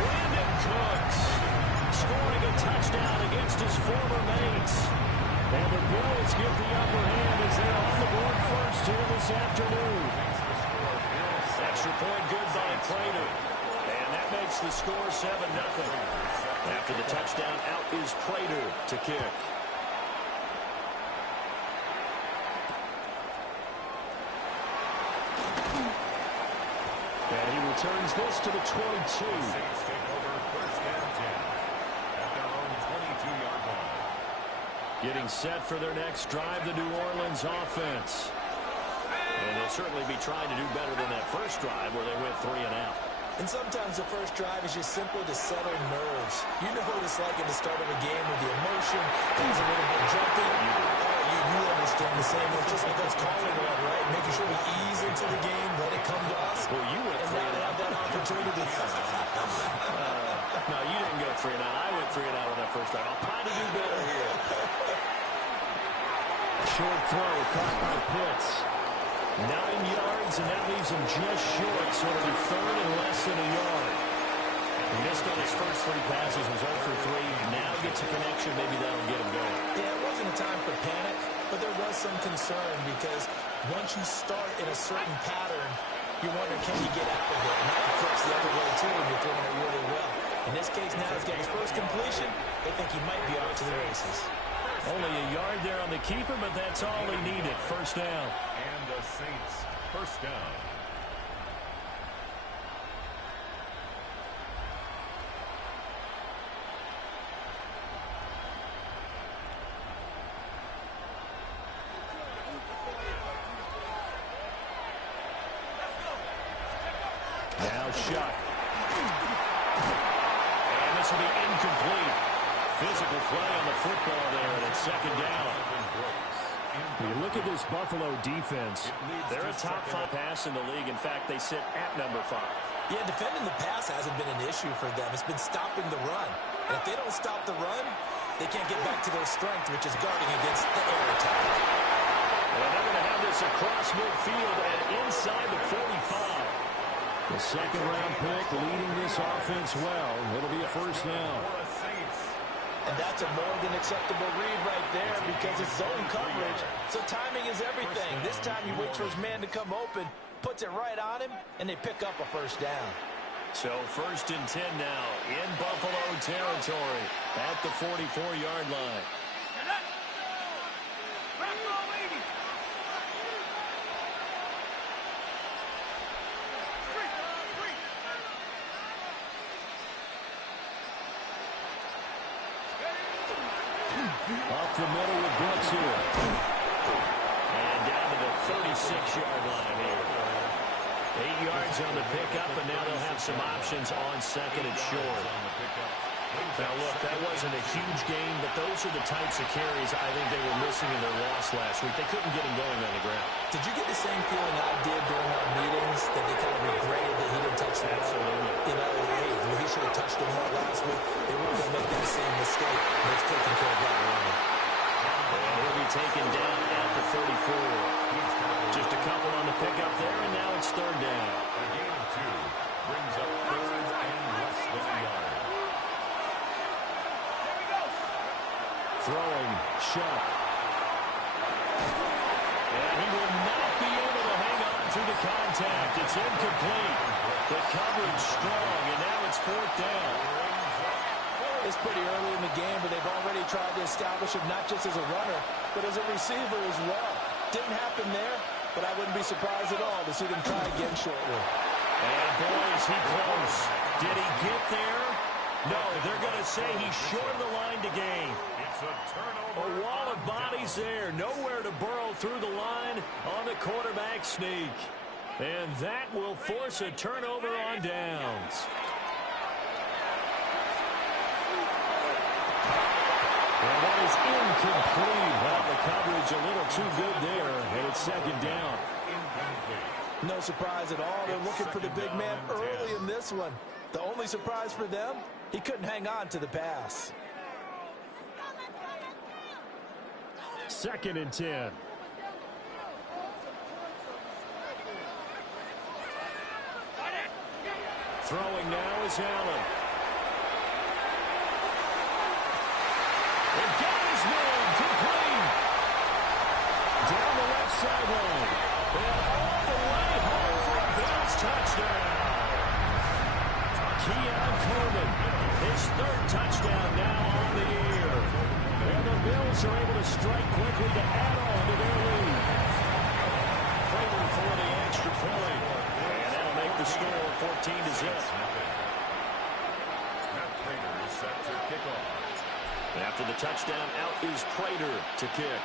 Brandon Cooks scoring a touchdown against his former mates. And the Bills get the upper hand as they're on the board first here this afternoon. Extra point good by Prater. And that makes the score 7-0. After the touchdown, out is Prater to kick. And he returns this to the 22. Saints take over 1st and 10 at their own 22-yard line. Getting set for their next drive, the New Orleans offense. And they'll certainly be trying to do better than that first drive where they went 3 and out. And sometimes the first drive is just simply to settle nerves. You know what it's like at the start of a game with the emotion, things a little bit jumpy. You understand the same way, just like us calling one, right? Making sure we ease into the game, let it come to us. Well, you went and now they have that opportunity. No, you didn't go 3 and out. I went 3 and out on that first drive. I'll try to do better here. Short throw caught by Pitts. 9 yards, and that leaves him just short, so it'll be third and less than a yard. He missed on his first 3 passes, was 0 for 3. Now gets a connection, maybe that'll get him going. Yeah, it wasn't a time for panic, but there was some concern because once you start in a certain pattern, you wonder, can you get out of it? And that flips the other way, too, when you're throwing it really well. In this case, now he's got his first completion. They think he might be off to the races. Only a yard there on the keeper, but that's all he needed. First down. And the Saints, first down. Now Shuck. And this will be incomplete. Physical play on the football there, and it's second down. You look at this Buffalo defense. They're a top 5 pass in the league. In fact, they sit at number 5. Yeah, defending the pass hasn't been an issue for them. It's been stopping the run. And if they don't stop the run, they can't get back to their strength, which is guarding against the air attack. Well, they're going to have this across midfield and inside the 45. The second-round pick leading this offense well. It'll be a first down. And that's a more than acceptable read right there because it's zone coverage. So timing is everything. This time you wait for his man to come open, puts it right on him, and they pick up a first down. So first and 10 now in Buffalo territory at the 44-yard line. Up the middle with Brooks here. And down to the 36-yard line here. 8 yards on the pickup, and now they'll have some options on second and short. Now, look, that wasn't a huge gain, but those are the types of carries I think they were missing in their loss last week. They couldn't get him going on the ground. Did you get the same feeling I did during our meetings, that they kind of regretted that he didn't touch the ball? Absolutely. You know, hey, he should have touched the ball last week. They weren't going to make that same mistake. They've taken care of that running. And he'll be taken down at the 34. Just a couple on the pickup there, and now it's third down. A gain of 2 brings up third and less than a yard. Throwing, Shuck. And he will not be able to hang on through the contact. It's incomplete. The coverage strong, and now it's fourth down. It's pretty early in the game, but they've already tried to establish him not just as a runner, but as a receiver as well. Didn't happen there, but I wouldn't be surprised at all to see them try again shortly. And boy, is he close. Did he get there? No, they're going to say he's short of the line to gain. It's a turnover. A wall of bodies there. Nowhere to burrow through the line on the quarterback sneak. And that will force a turnover on downs. And that is incomplete. Well, the coverage a little too good there, and it's second down. No surprise at all. They're looking for the big man early in this one. The only surprise for them, he couldn't hang on to the pass. Second and 10. Throwing now is Allen. And got his man complete. Down the left sideline. And all the way home for a Bills touchdown. Keon Coleman, his third touchdown now on the year. And the Bills are able to strike quickly to add on to their lead. Prater for the extra point. And that'll make the score 14-0. Matt Prater is set to kick off. After the touchdown, out is Prater to kick.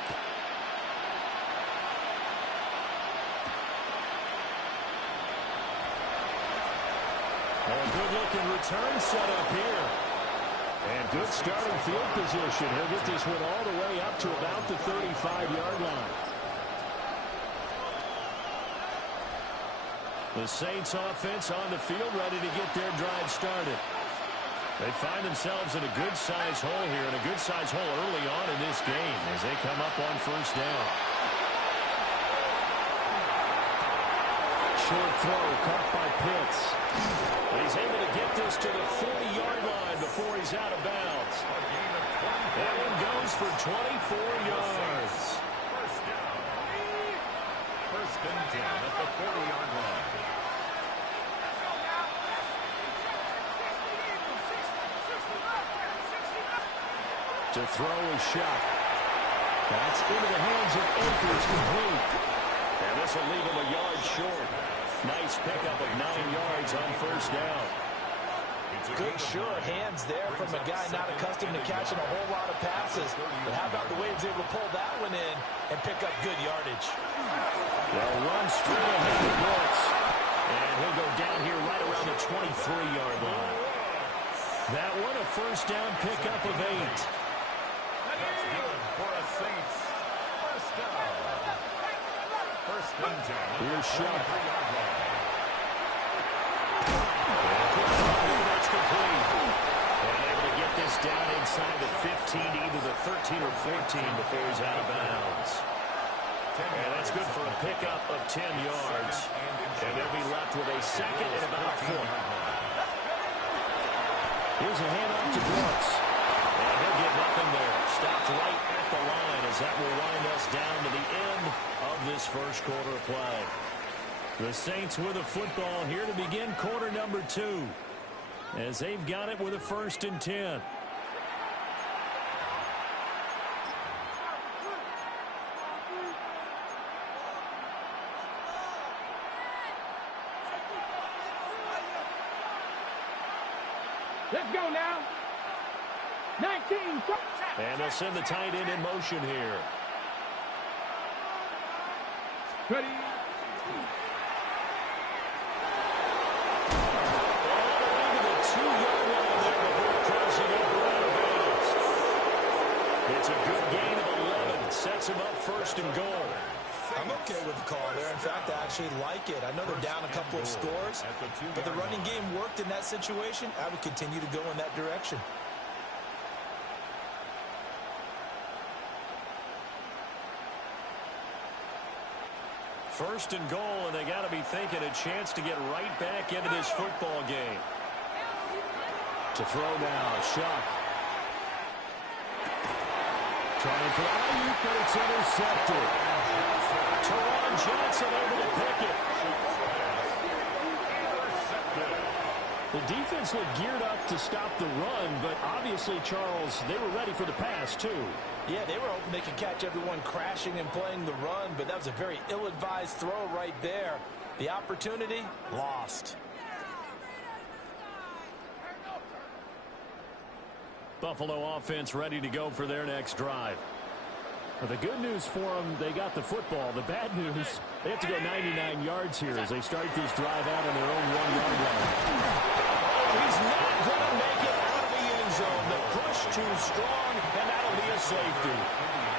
kicking return set up here. And good starting field position. He'll get this one all the way up to about the 35-yard line. The Saints offense on the field, ready to get their drive started. They find themselves in a good-sized hole here, and a good-sized hole early on in this game as they come up on first down. Short throw caught by Pitts. He's able to get this to the 40-yard line before he's out of bounds. That one goes for 24 yards. First down. First and 10 at the 40-yard line. To throw a shot. That's into the hands of Akers, complete. And this will leave him a yard short. Nice pickup of 9 yards on first down. Good sure hands there from a guy not accustomed to catching a whole lot of passes. But how about the way he's able to pull that one in and pick up good yardage? They'll run straight ahead of Brooks. And he'll go down here right around the 23-yard line. That one a first down pickup of 8. That's good for a Saints. First down. First and 10. Here's Shuck. That's complete. And able to get this down inside the 15 to either the 13 or 14 before he's out of bounds. And that's good for a pickup of 10 yards. And they'll be left with a second and about a foot. Here's a handoff to Brooks. And he'll get nothing there. Stopped right at the line as that will wind us down to the end of this first quarter of play. The Saints with a football here to begin quarter number 2. As they've got it with a first and 10. Let's go now. 19. And they'll send the tight end in motion here. Ready. It's a good gain of 11. Sets him up first and goal. I'm okay with the call there. In fact, I actually like it. I know they're down a couple of scores, but the running game worked in that situation. I would continue to go in that direction. First and goal, and they got to be thinking a chance to get right back into this football game. To throw now, Shuck. Trying for Ayuk, but it's intercepted. Teron Johnson able to pick it. The defense looked geared up to stop the run, but obviously, Charles, they were ready for the pass, too. Yeah, they were hoping they could catch everyone crashing and playing the run, but that was a very ill-advised throw right there. The opportunity, lost. Buffalo offense ready to go for their next drive. Well, the good news for them, they got the football. The bad news, they have to go 99 yards here as they start this drive out on their own 1-yard line. He's not going to make it out of the end zone. The push too strong, and that'll be a safety.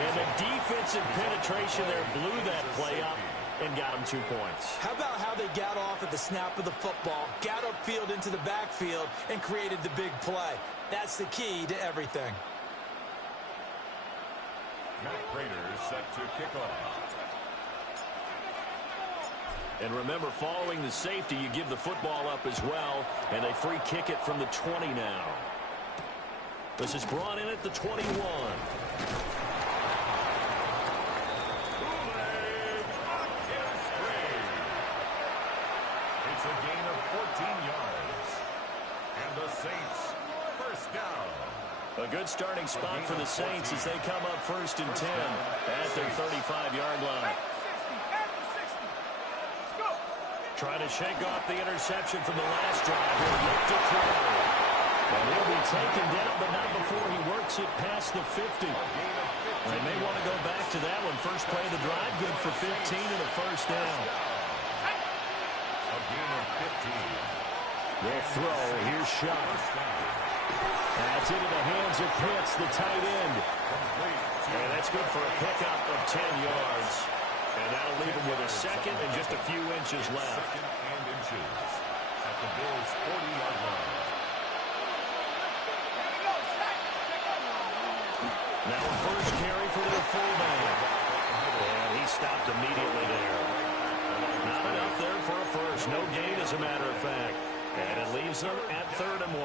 And the defensive penetration there blew that play up and got them 2 points. How about how they got off at the snap of the football, got upfield into the backfield, and created the big play? That's the key to everything. Matt Prater set to kick off. And remember, following the safety, you give the football up as well, and they free kick it from the 20 now. This is brought in at the 21. It's a gain of 14 yards. And the Saints, first down. A good starting spot for the Saints as they come up first and 10 at their 35-yard line. Trying to shake off the interception from the last drive. He'll look to throw. And he'll be taken down, but not before he works it past the 50. They may want to go back to that one. First play of the drive, good for 15 and a first down. A gain of 15. They'll throw. Here's Shuck. That's into the hands of Pitts, the tight end. And that's good for a pickup of 10 yards. And that'll leave him with a second and just a few inches left. Second and inches at the Bills' 40-yard line. Now first carry for their fullback. And he stopped immediately there. Not enough there for a first. No gain, as a matter of fact. And it leaves them at 3rd and 1.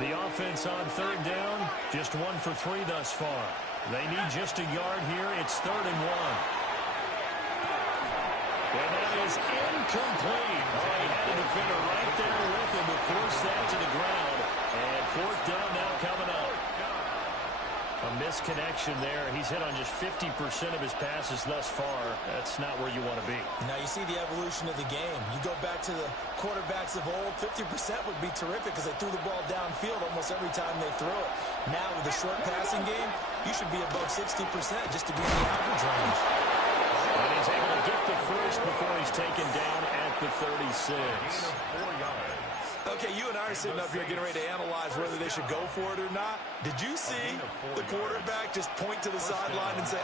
The offense on 3rd down, just 1 for 3 thus far. They need just a yard here. It's 3rd and 1. And that is incomplete. Oh, he had the defender right there with him to force that to the ground. And 4th down now coming up. A misconnection there. He's hit on just 50% of his passes thus far. That's not where you want to be. Now you see the evolution of the game. You go back to the quarterbacks of old, 50% would be terrific because they threw the ball downfield almost every time they threw it. Now with the short passing game, you should be above 60% just to be in the average range. And he's able to get the first before he's taken down at the 36. 4 yards. Okay, you and I are sitting up here getting ready to analyze whether they should go for it or not. Did you see the quarterback just point to the sideline and say,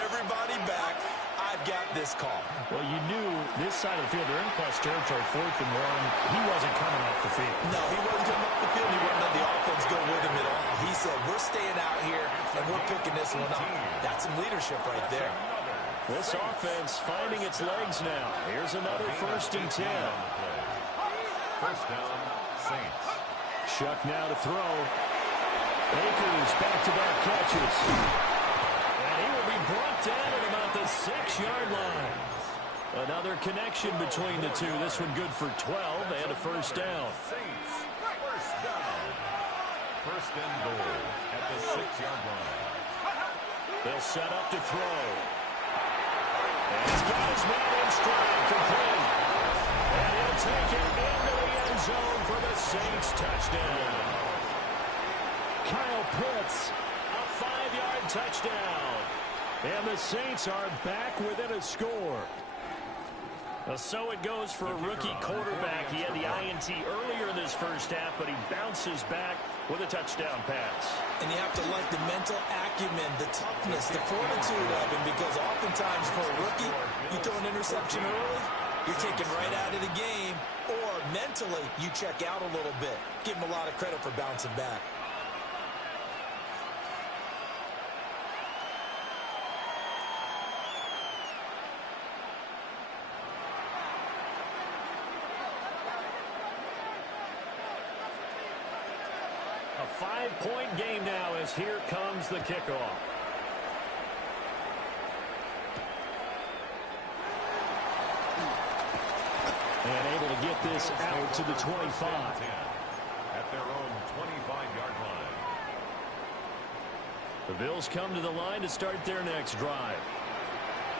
everybody back, I've got this call? Well, you knew this side of the field, they're in plus territory, 4th and 1. He wasn't coming off the field. No, he wasn't coming off the field. He wouldn't let the offense go with him at all. He said, we're staying out here, and we're picking this one up. That's some leadership right there. This offense finding its legs now. Here's another 1st and 10. First down, Saints. Shuck now to throw. Akers back-to-back catches. And he will be brought down at about the 6-yard line. Another connection between the two. This one good for 12 and a first down. Saints, first down. First and goal at the 6-yard line. They'll set up to throw. And he's got his man in stride, complete. And he'll take it into the end zone for the Saints touchdown. Kyle Pitts, a 5-yard touchdown. And the Saints are back within a score. So it goes for a rookie quarterback. He had the INT earlier in this first half, but he bounces back with a touchdown pass. And you have to like the mental acumen, the toughness, the fortitude of him, because oftentimes for a rookie, you throw an interception early, you're taken right out of the game, or mentally you check out a little bit. Give him a lot of credit for bouncing back. A 5-point game now as here comes the kickoff. And able to get this out to the 25. At their own 25-yard line. The Bills come to the line to start their next drive.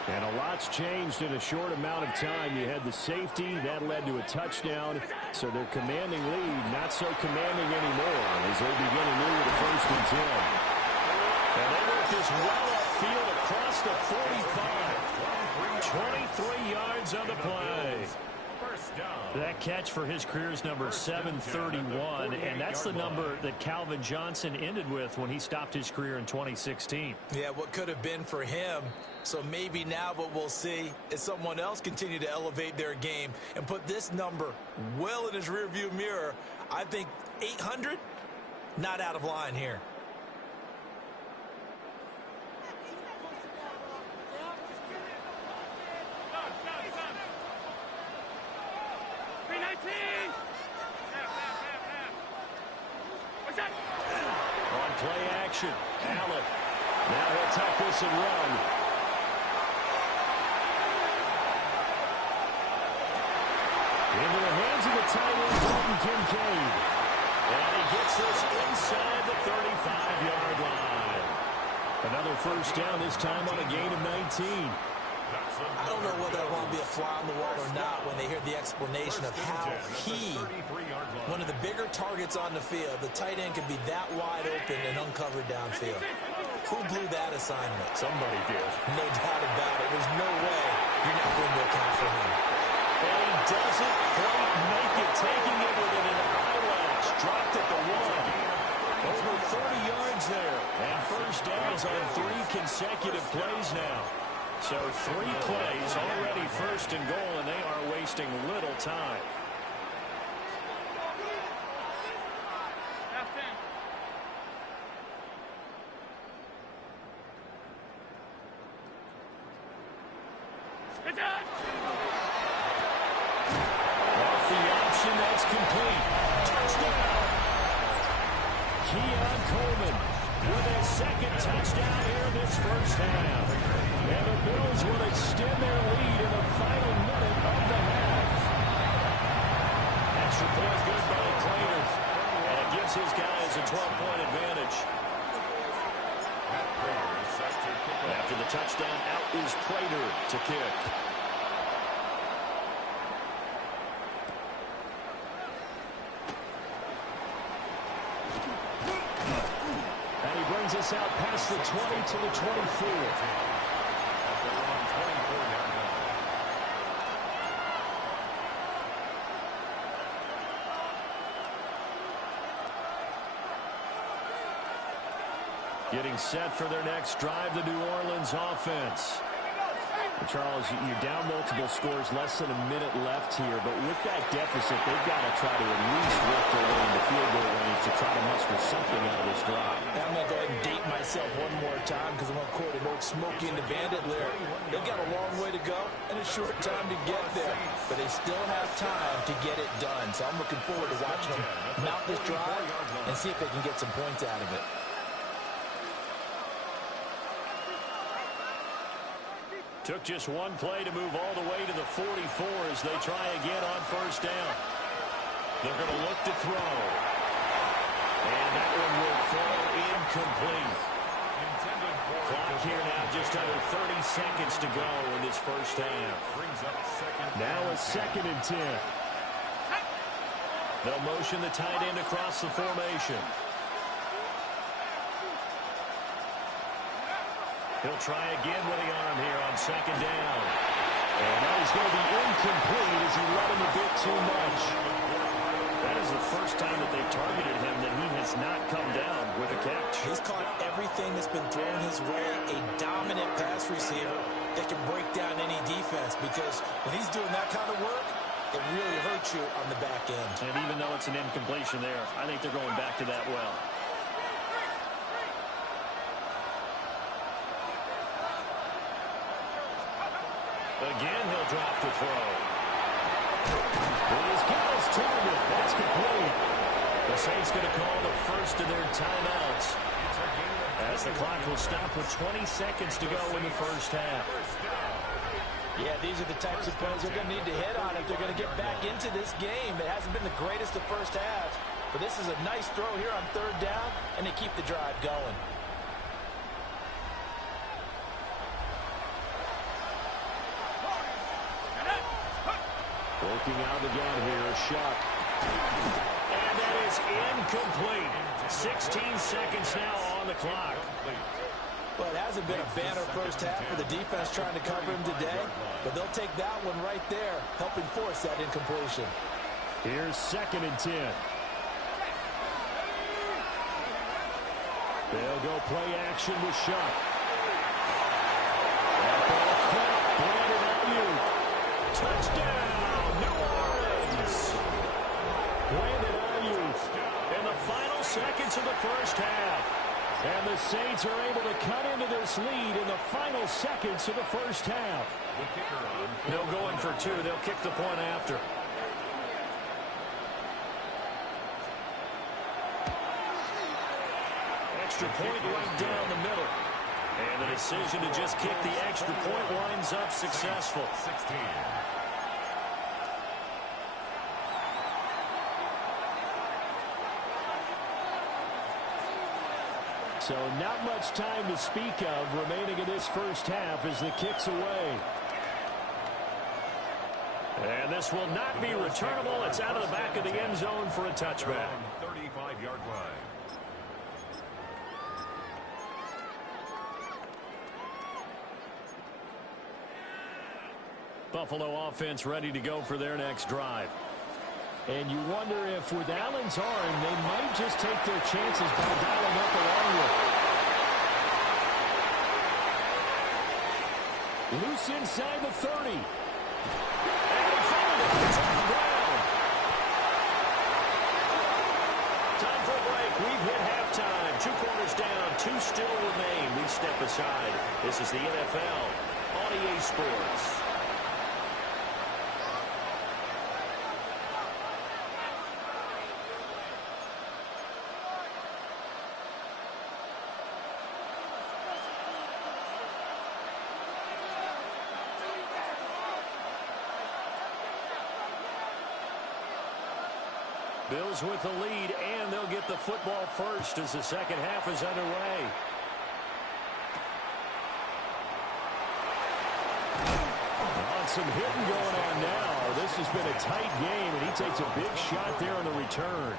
And a lot's changed in a short amount of time. You had the safety. That led to a touchdown. So their commanding lead, not so commanding anymore as they begin anew with a 1st and 10. And they work this well upfield across the 45. 23 yards on the play. First down. That catch for his career is number 731, and that's the number that Calvin Johnson ended with when he stopped his career in 2016. Yeah, what could have been for him. So maybe now what we'll see is someone else continue to elevate their game and put this number well in his rearview mirror. I think 800, not out of line here. On play action, Allen. Now he'll tuck this and run. Into the hands of the tight end, Dalton Kincaid. And he gets this inside the 35-yard line. Another first down, this time on a gain of 19. I don't know whether I want to be a fly on the wall or not when they hear the explanation of how he, one of the bigger targets on the field, the tight end can be that wide open and uncovered downfield. Who blew that assignment? Somebody did. No doubt about it. There's no way you're not going to account for him. doesn't quite make it, taking it within an eyelash. Dropped at the 1. Over 30 yards there. And first downs on 3 consecutive plays now. So 3 plays already first and goal, and they are wasting little time. Off the option, that's complete. Touchdown! Keon Coleman with a second touchdown here in this first half. And the Bills will extend their lead in the final minute of the half. Extra point good by Prater. And it gives his guys a 12-point advantage. After the touchdown, out is Prater to kick. And he brings us out past the 20 to the 24. Getting set for their next drive, the New Orleans offense. And Charles, you're down multiple scores, less than a minute left here, but with that deficit, they've got to try to at least work their way into field goal range to try to muster something out of this drive. I'm going to go ahead and date myself one more time because I'm going to quote an old Smokey and the Bandit lyric. They've got a long way to go and a short time to get there, but they still have time to get it done. So I'm looking forward to watching them mount this drive and see if they can get some points out of it. Took just one play to move all the way to the 44 as they try again on first down. They're going to look to throw. And that one will fall incomplete. Clock here now, just under 30 seconds to go in this first half. Now a 2nd and 10. They'll motion the tight end across the formation. He'll try again with the arm here on 2nd down. And that is going to be incomplete as he let him a bit too much. That is the first time that they've targeted him that he has not come down with a catch. He's caught everything that's been thrown his way. A dominant pass receiver that can break down any defense, because when he's doing that kind of work, it really hurts you on the back end. And even though it's an incompletion there, I think they're going back to that well. Again, he'll drop to throw. He's got his target. That's complete. The Saints going to call the first of their timeouts, as the clock will stop with 20 seconds to go in the first half. Yeah, these are the types of plays they're going to need to hit on if they're going to get back into this game. It hasn't been the greatest of first halves, but this is a nice throw here on 3rd down, and they keep the drive going. Working out again here, Shuck. And that is incomplete. 16 seconds now on the clock. Well, it hasn't been a banner first half for the defense trying to cover him today, but they'll take that one right there, helping force that incompletion. Here's 2nd and 10. They'll go play action with Shuck. That ball caught. Brandon Ayuk. Touchdown, New Orleans. Brandon Ayuk in the final seconds of the first half. And the Saints are able to cut into this lead in the final seconds of the first half. No going for 2. They'll kick the point after. Extra point right down the middle. And the decision to just kick the extra point winds up successful. 16. So not much time to speak of remaining in this first half as the kick's away. And this will not be returnable. It's out of the back of the end zone for a touchback. 35-yard line. Buffalo offense ready to go for their next drive. And you wonder if with Allen's arm, they might just take their chances by dialing up a long one. Loose inside the 30. And he found it. It's on the ground. Time for a break. We've hit halftime. 2 quarters down. 2 still remain. We step aside. This is the NFL on EA Sports. Bills with the lead, and they'll get the football first as the second half is underway. Some hitting going on now. This has been a tight game, and he takes a big shot there on the return.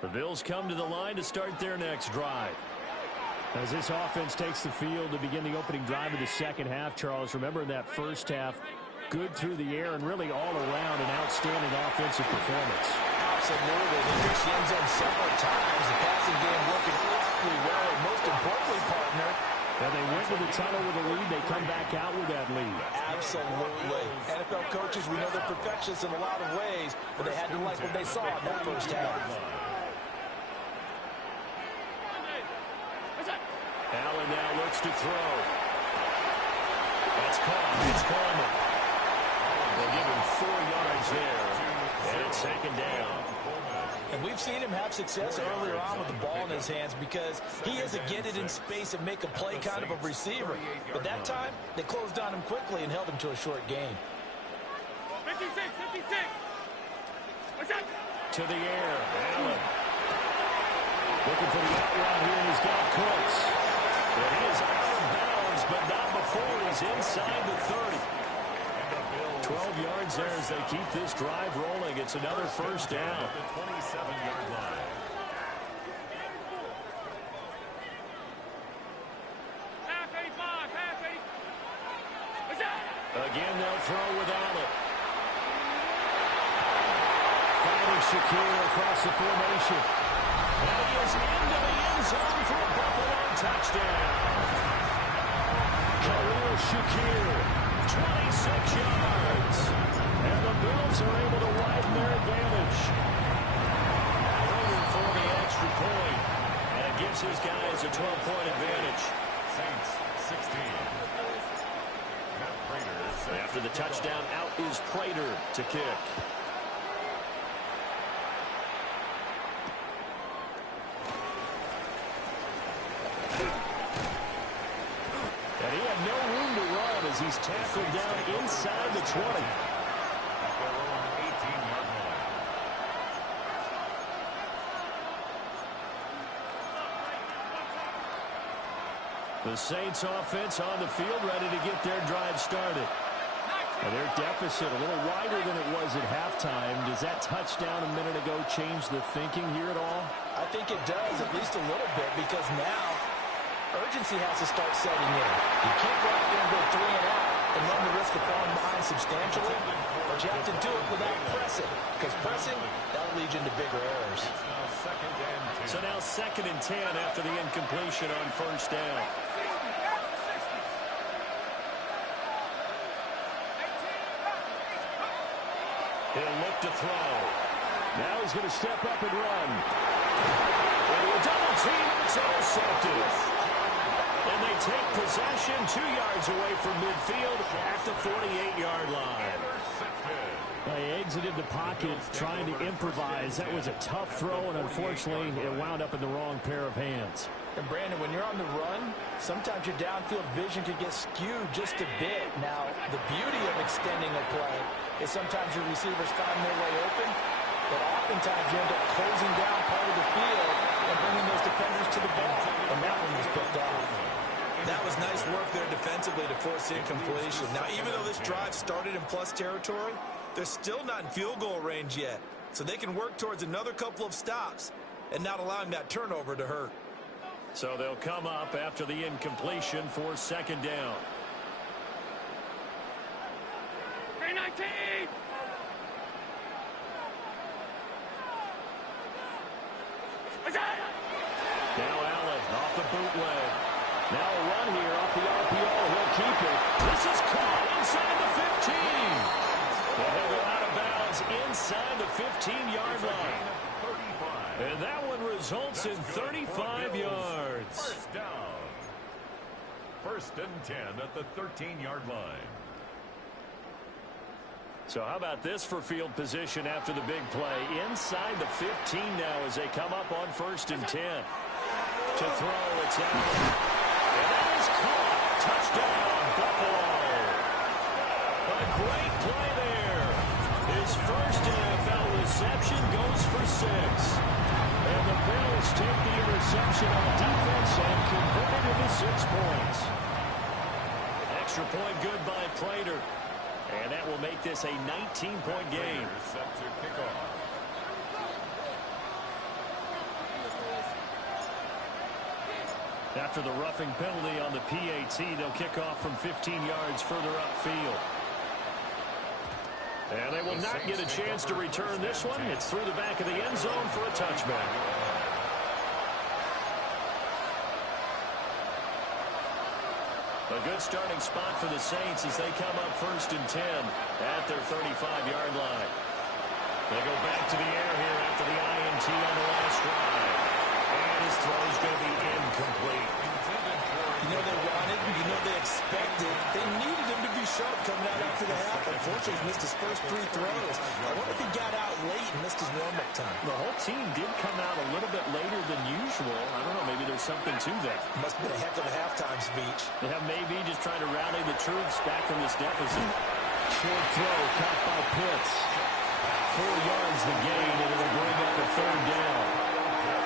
The Bills come to the line to start their next drive. As this offense takes the field to begin the opening drive of the second half, Charles, remember in that first half, good through the air and really all around an outstanding offensive performance. Absolutely. They reached the end zone several times. The passing game working awfully well, and most importantly, partner, and they went to the tunnel with a lead. They come back out with that lead. Absolutely. NFL coaches, we know they're perfectionists in a lot of ways, but they had to like what they saw in that first half. Allen now looks to throw. That's caught. It's Coleman. They'll give him 4 yards there. And it's second down. And we've seen him have success earlier on with the ball in his hands because he is a get it in space and make a play kind of a receiver. But that time, they closed on him quickly and held him to a short gain. 56. To the air. Allen. Looking for the out route here, and he's got Cooks. But he is out of bounds, but not before he's inside the 30. 12 yards there as they keep this drive rolling. It's another first down. The 27-yard line. Again, they'll throw without it. Finding Shakir across the formation. And he is into the end zone for a Buffalo touchdown. Khalil Shakir, 26 yards. And the Bills are able to widen their advantage. Going for the extra point. And it gives his guys a 12-point advantage. Saints 16. Matt Prater. After the touchdown, out is Prater to kick. And he had no room to run as he's tackled down inside the 20. At their own 18-yard line. The Saints offense on the field ready to get their drive started. And their deficit a little wider than it was at halftime. Does that touchdown a minute ago change the thinking here at all? I think it does, at least a little bit, because now urgency has to start setting in. You can't go out there and go 3 and out and run the risk of falling behind substantially, but you have to do it without pressing, because pressing, that'll lead you into bigger errors. So now 2nd and 10 after the incompletion on first down. He'll look to throw. Now he's going to step up and run. Into a double team, it's intercepted. And they take possession 2 yards away from midfield at the 48-yard line. They exited the pocket trying to improvise. That was a tough throw, and unfortunately, it wound up in the wrong pair of hands. And Brandon, when you're on the run, sometimes your downfield vision can get skewed just a bit. Now, the beauty of extending a play is sometimes your receivers find their way open, but oftentimes you end up closing down part of the field and bringing those defenders to the ball. And that one was picked off. That was nice work there defensively to force the incompletion. Now, even though this drive started in plus territory, they're still not in field goal range yet. So they can work towards another couple of stops and not allowing that turnover to hurt. So they'll come up after the incompletion for second down. 319! Now Allen off the bootleg. Now a run here off the RPO. He'll keep it. This is caught inside the 15. And he'll go out of bounds inside the 15-yard line. And that one results in 35 yards. First down. 1st and 10 at the 13-yard line. So how about this for field position after the big play? Inside the 15 now as they come up on 1st and 10. To throw, it's Allen. And that is caught. Touchdown, Buffalo. A great play there. His first NFL reception goes for 6. And the Bills take the interception on defense and convert it into 6 points. Extra point good by Prater. And that will make this a 19-point game. Set to kick off. After the roughing penalty on the PAT, they'll kick off from 15 yards further upfield. And they will not get a chance to return this one. It's through the back of the end zone for a touchback. A good starting spot for the Saints as they come up 1st and 10 at their 35-yard line. They go back to the air here after the INT on the last drive. And his throw is going to be incomplete. You know they wanted, you know they expected. They needed him to be sharp coming out after the half. Unfortunately, he's missed his first 3 throws. I wonder if he got out late and missed his warm-up time. The whole team did come out a little bit later than usual. I don't know, maybe there's something to that. Must have been a heck of a halftime speech. Yeah, maybe just trying to rally the troops back from this deficit. Short throw, caught by Pitts. 4 yards the gain, and it'll bring up a 3rd down.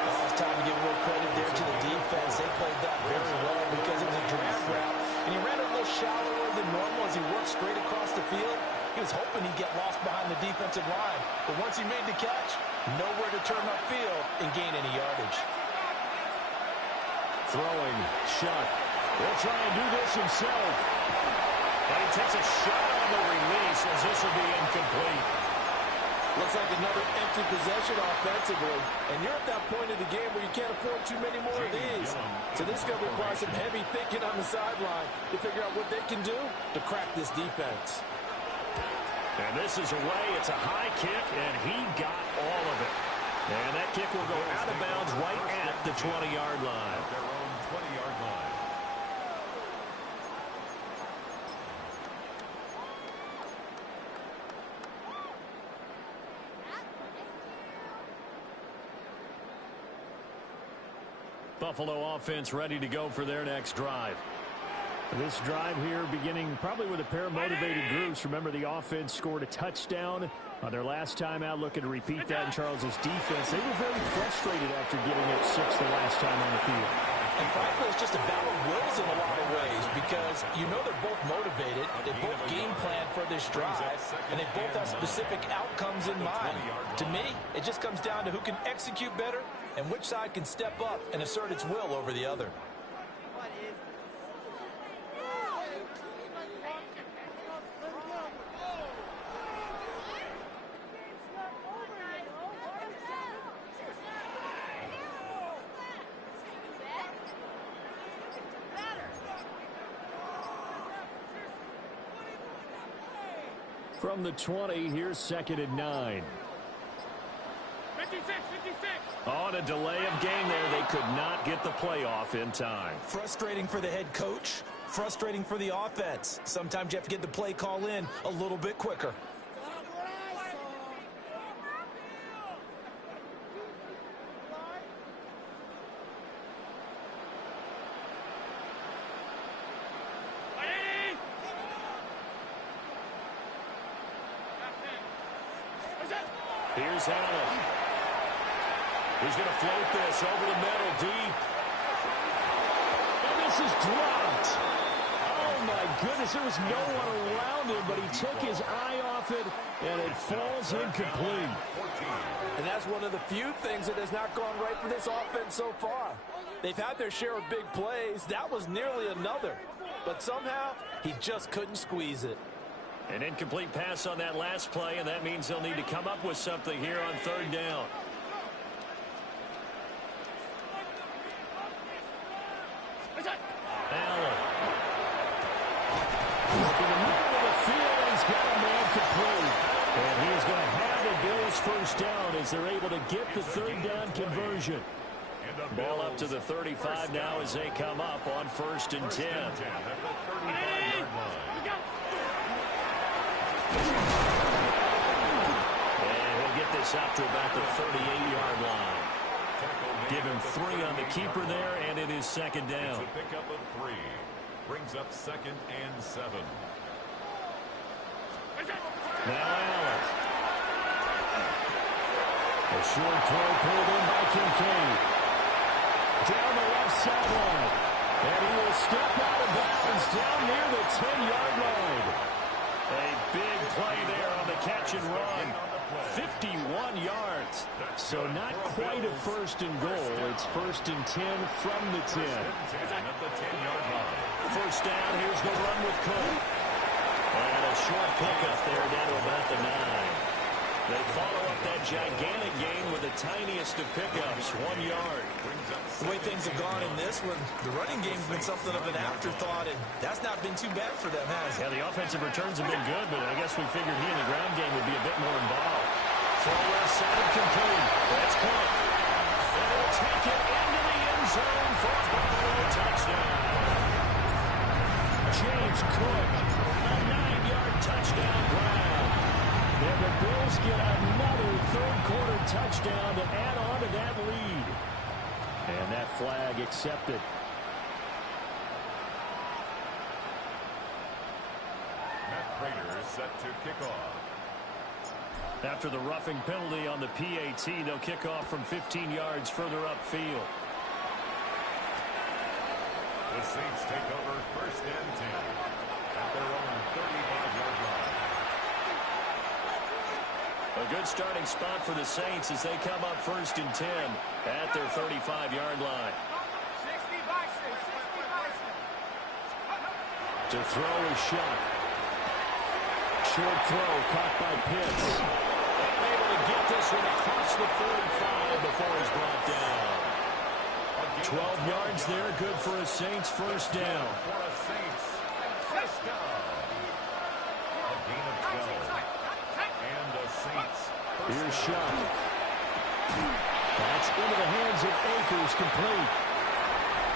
Well, it's time to give a little credit there to the defense. They played that very well because it was a drag route, and he ran a little shallower than normal as he worked straight across the field. He was hoping he'd get lost behind the defensive line, but once he made the catch, nowhere to turn upfield and gain any yardage. Throwing, Shuck. He'll try and do this himself. And he takes a shot on the release as this will be incomplete. Looks like another empty possession offensively. And you're at that point in the game where you can't afford too many more of these. So this is going to require some heavy thinking on the sideline to figure out what they can do to crack this defense. And this is away. It's a high kick, and he got all of it. And that kick will go out of bounds right at the 20-yard line. Their own 20-yard line. Buffalo offense ready to go for their next drive. This drive here beginning probably with a pair of motivated groups. Remember, the offense scored a touchdown on their last time out, looking to repeat that in Charles's defense. They were very frustrated after giving up 6 the last time on the field. And frankly, it's just a battle of wills in a lot of ways because you know they're both motivated, they both game plan for this drive, and they both have specific outcomes in mind. To me, it just comes down to who can execute better and which side can step up and assert its will over the other. From the 20, here's 2nd and 9. 56. On a delay of game there, they could not get the playoff in time. Frustrating for the head coach, frustrating for the offense. Sometimes you have to get the play call in a little bit quicker. Here's Allen. He's going to float this over the middle deep. And this This is dropped. Oh, my goodness. There was no one around him, but he took his eye off it, and it falls incomplete. And that's one of the few things that has not gone right for this offense so far. They've had their share of big plays. That was nearly another. But somehow, he just couldn't squeeze it. An incomplete pass on that last play, and that means they'll need to come up with something here on third down. Allen. In the middle of the field, he's got a man complete. And he's going to have the Bills first down as they're able to get the third down conversion. Ball up to the 35 now as they come up on 1st and 10. And he'll get this up to about the 38-yard line. Give him 3 on the keeper there, and it is 2nd down. It's a pickup of 3. Brings up 2nd and 7. Now Allen. A short throw pulled in by Kincaid. Down the left sideline. And he will step out of bounds down near the 10-yard line. A big play there on the catch and run. 51 yards. So not quite a 1st and goal. It's 1st and 10 from the 10. First down, here's the run with Cook. And a short pickup there down to about the 9. They follow up that gigantic gain with the tiniest of pickups, 1 yard. The way things have gone in this one, the running game's been something of an afterthought, and that's not been too bad for them, has it? Yeah, the offensive returns have been good, but I guess we figured he in the ground game would be a bit more involved. Throw left side complete. That's Cook. And he'll take it into the end zone for a Buffalo touchdown. James Cook, a 9-yard touchdown grab. And the Bills get another third-quarter touchdown to add on to that lead. And that flag accepted. Matt Prater is set to kick off. After the roughing penalty on the PAT, they'll kick off from 15 yards further upfield. The Saints take over 1st and 10 at their own 35-yard line. A good starting spot for the Saints as they come up 1st and 10 at their 35-yard line. To throw is Shuck. Short throw caught by Pitts. Able to get this one across the 45 before he's brought down. 12 yards there, good for a Saints first down. For a Saints first down. A gain of 12. And the Saints. Here's Shuck. That's into the hands of Akers, complete.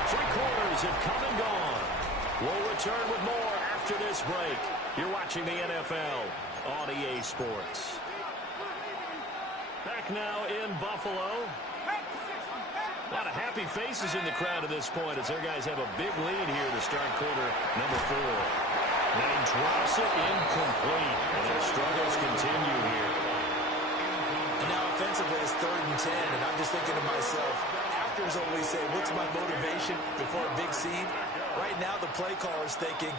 3 quarters have come and gone. We'll return with more after this break. You're watching the NFL on EA Sports. Back now in Buffalo. A lot of happy faces in the crowd at this point as their guys have a big lead here to start quarter number 4. And he drops it incomplete. And their struggles continue here. And now offensively it's 3rd and 10, and I'm just thinking to myself, actors always say, what's my motivation before a big scene? Right now the play caller's thinking,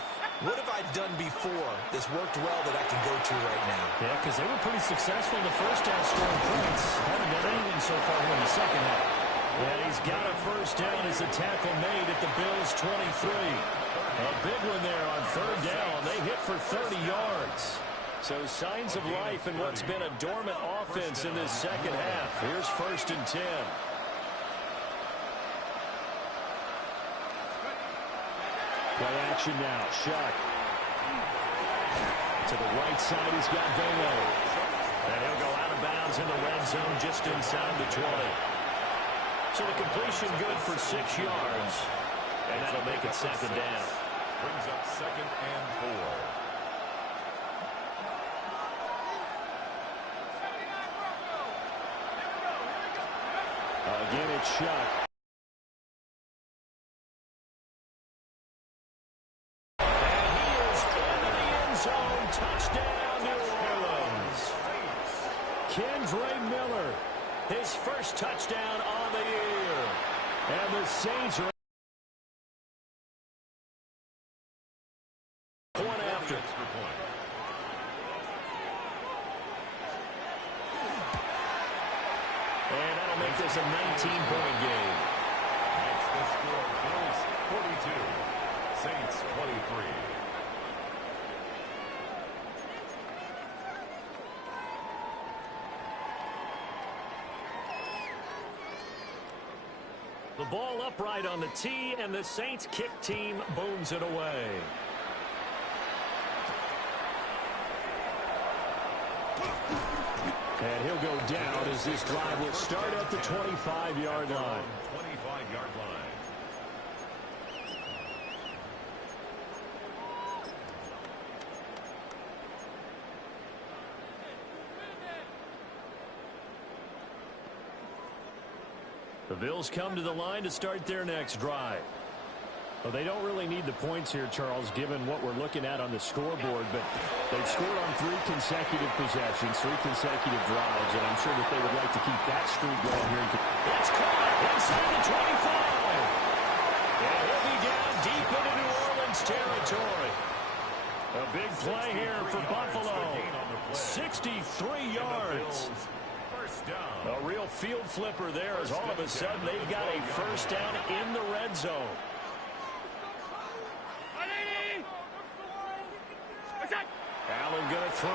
what have I done before that's worked well that I can go to right now? Yeah, because they were pretty successful in the first half scoring points. Haven't done anything so far here in the second half. And he's got a first down as a tackle made at the Bills' 23. A big one there on 3rd down. They hit for 30 yards. So signs of life in what's been a dormant offense in this second half. Here's 1st and 10. Play action now. Shuck. To the right side, he's got Velo. And he'll go out of bounds in the red zone just inside the 20. So the completion good for 6 yards. And that'll make it 2nd down. Brings up 2nd and 4. Again, it's Shuck. And he is into the end zone. Touchdown, New Orleans. Kendre Miller, his first touchdown on the year. And the Saints are And that'll make this a 19-point game. That's the score. Bills 42, Saints 23. The ball upright on the tee, and the Saints kick team booms it away. And he'll go down as this drive will start at the 25-yard line. 25-yard line. The Bills come to the line to start their next drive. Well, they don't really need the points here, Charles, given what we're looking at on the scoreboard, but they've scored on 3 consecutive possessions, 3 consecutive drives, and I'm sure that they would like to keep that streak going here. It's caught inside the 25. And he'll be down deep into New Orleans territory. A big play here for Buffalo. 63 yards. A real field flipper there as all of a sudden they've got a first down in the red zone. Allen going to throw.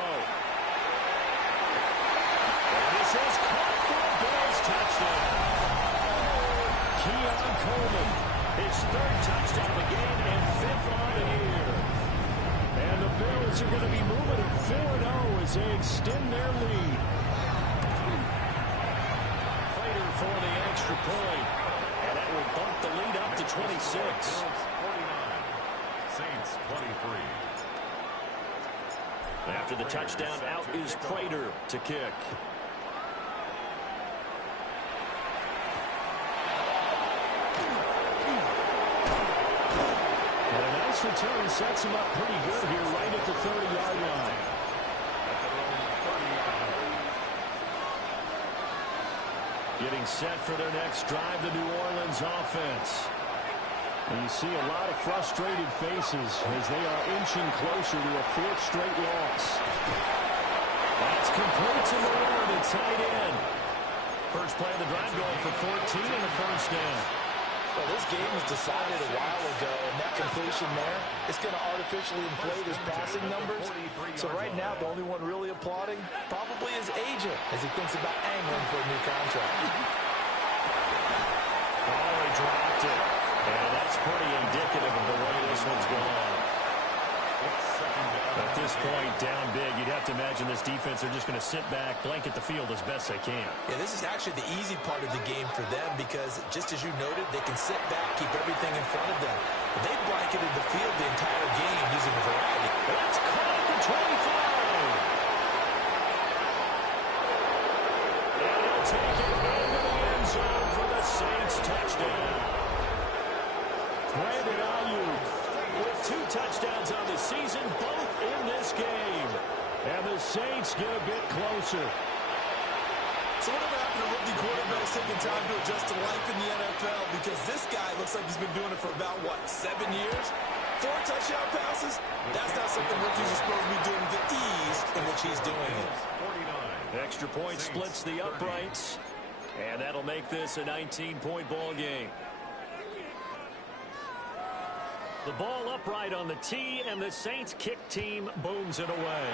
And this is caught for a Bills touchdown. Keon Coleman, his 3rd touchdown of the game and 5th on the year. And the Bills are going to be moving to 4-0 as they extend their lead. Prater for the extra point. And that will bump the lead up to 26. Bills 49, Saints 23. After the touchdown, out is Prater to kick. And a nice return sets him up pretty good here right at the 30-yard line. Getting set for their next drive, the New Orleans offense. And you see a lot of frustrated faces as they are inching closer to a 4th straight loss. That's complete to Malone at tight end. First play of the drive going for 14 and a first down. Well, this game was decided a while ago, and that completion there is going to artificially inflate his passing numbers. So right now, the only one really applauding probably his agent as he thinks about angling for a new contract. Oh, he dropped it. And that's pretty indicative of the way this one's going. At this point, down big, you'd have to imagine this defense are just going to sit back, blanket the field as best they can. Yeah, this is actually the easy part of the game for them because, just as you noted, they can sit back, keep everything in front of them. But they've blanketed the field the entire game using a variety. That's caught at the 25. And he'll take it into the end zone for the Saints touchdown. Brandon Ayuk with 2 touchdowns on the season, both in this game. And the Saints get a bit closer. So whatever happened to rookie quarterbacks taking time to adjust to life in the NFL? Because this guy looks like he's been doing it for about, 7 years? 4 touchdown passes? That's not something rookies are supposed to be doing with the ease in which he's doing it. Extra point splits the uprights. And that'll make this a 19-point ball game. The ball upright on the tee, and the Saints kick team booms it away.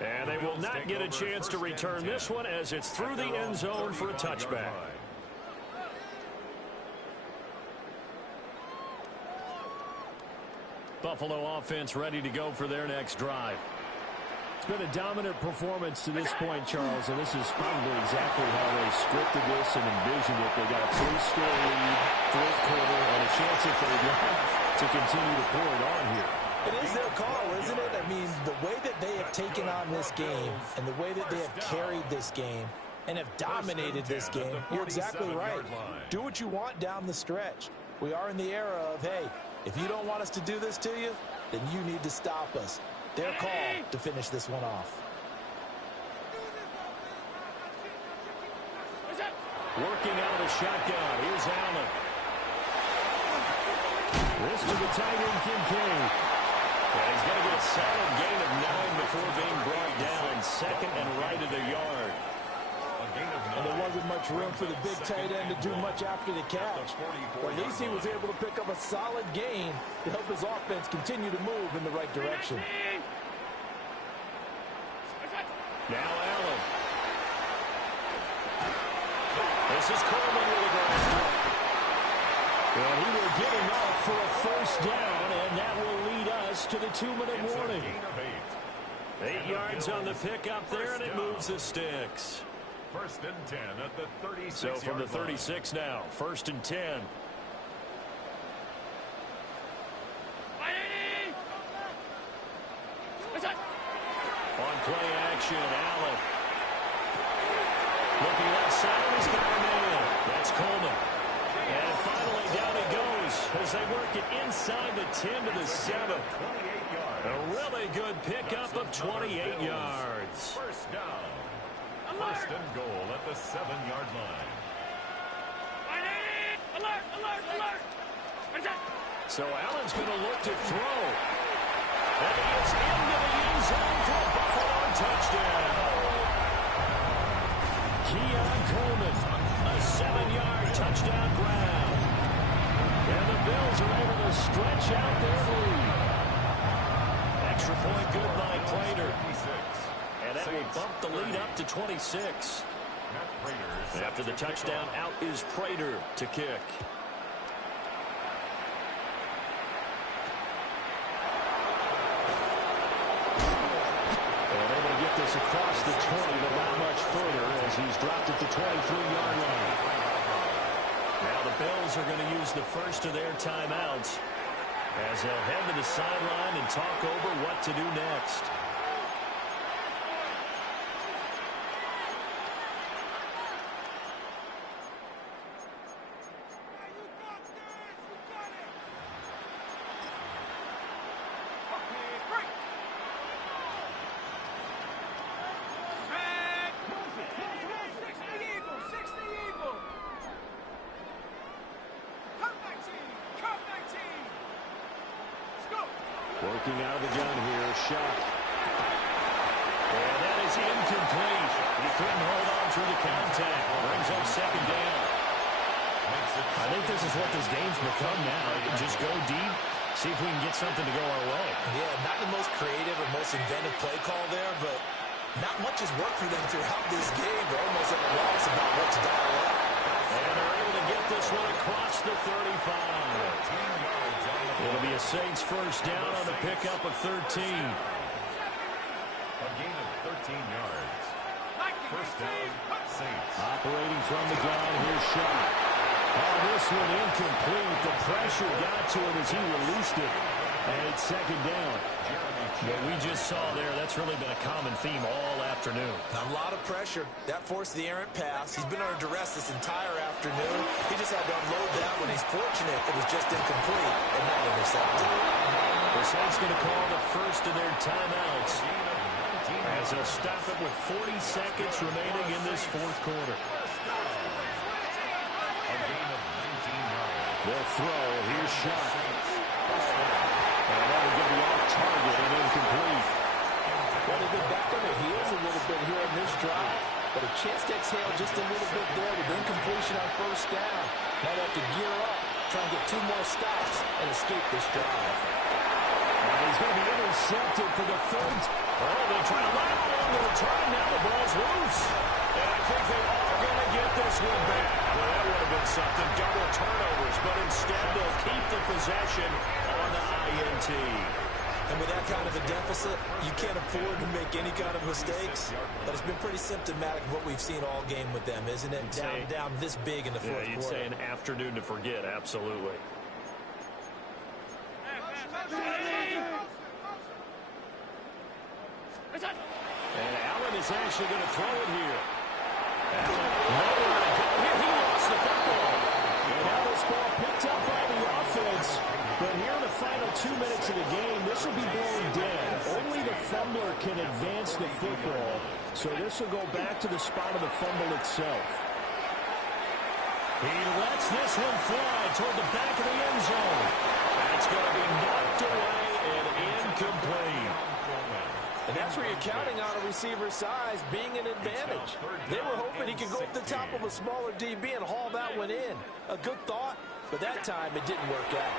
And they will not get a chance to return this one as it's through the end zone for a touchback. Buffalo offense ready to go for their next drive. It's been a dominant performance to this point, Charles, and this is probably exactly how they scripted this and envisioned it. They got a 3-score lead, 4th quarter, and a chance if they want to continue to pour it on here. It is their call, isn't it? I mean, the way that they have taken on this game and the way that they have carried this game and have dominated this game, you're exactly right. Do what you want down the stretch. We are in the era of, hey, if you don't want us to do this to you, then you need to stop us. Their call to finish this one off. Working out of the shotgun. Here's Allen. This to the tight end, Kincaid. And he's going to get a solid gain of 9 before being brought down. Second and right of the yard. And there wasn't much room for the big tight end to do much after the catch. But at least he was able to pick up a solid gain to help his offense continue to move in the right direction. Now Allen. This is Coleman with the ground. And he will get enough for a first down, and that will lead us to the 2-minute warning. 8 yards on the pickup there, and it moves the sticks. First and 10 at the 36. So from the 36 now, first and 10. On play action, Allen. Looking left side, he's got a man. That's Coleman. And finally down he goes as they work it inside the 10 to the 7. A really good pickup of 28 yards. First down. First and goal at the 7-yard line. So Allen's going to look to throw. And he is into the end zone for a Buffalo touchdown. Keon Coleman, a 7-yard touchdown grab. And the Bills are able to stretch out their lead. Extra point good by Prater. And that will bump the lead up to 26. After the touchdown, out is Prater to kick. And able to get this across the 20, but not much further as he's dropped at the 23-yard line. Now the Bills are going to use the first of their timeouts as they'll head to the sideline and talk over what to do next. Working out of the gun here, Shuck. And that is incomplete. He couldn't hold on through the contact. Brings up second down. I think this is what this game's become now. Just go deep, see if we can get something to go our way. Yeah, not the most creative or most inventive play call there, but not much has worked for them throughout this game. They're almost at a loss about what to dial up. And they're able to get this one across the 35. It'll be a Saints first down on the pickup of 13. A gain of 13 yards. First down, Saints. Operating from the gun, here's Shaw. Oh, this one incomplete. The pressure got to him as he released it. And it's second down. What we just saw there, that's really been a common theme all afternoon. A lot of pressure. That forced the errant pass. He's been under duress this entire afternoon. He just had to unload that one. He's fortunate it was just incomplete and not intercepted. The Saints going to call the first of their timeouts as they'll stop it with 40 seconds remaining in this fourth quarter. They'll throw. Here's Shuck. And that'll get the off target and incomplete. Well, they've been back on their heels a little bit here in this drive, but a chance to exhale just a little bit there with incompletion on first down. Now they have to gear up, try and get 2 more stops and escape this drive. And he's going to be intercepted for the third. Oh, they try to line up on the return. Now the ball's loose. And I think they are going to get this one back. Well, that would have been something. Double turnovers, but instead they'll keep the possession on the INT. And with that kind of a deficit, you can't afford to make any kind of mistakes. But it's been pretty symptomatic of what we've seen all game with them, isn't it? Down this big in the fourth quarter. You'd say an afternoon to forget, absolutely. And Allen is actually going to throw it here. Allen, nowhere to go here. He lost the football. And now this ball picked up by the offense. But here in the final 2 minutes of the game, this will be blown dead. Only the fumbler can advance the football. So this will go back to the spot of the fumble itself. He lets this one fly toward the back of the end zone. That's going to be knocked away and incomplete. And that's where you're counting on a receiver's size being an advantage. They were hoping he could go up the top of a smaller DB and haul that one in. A good thought, but that time it didn't work out.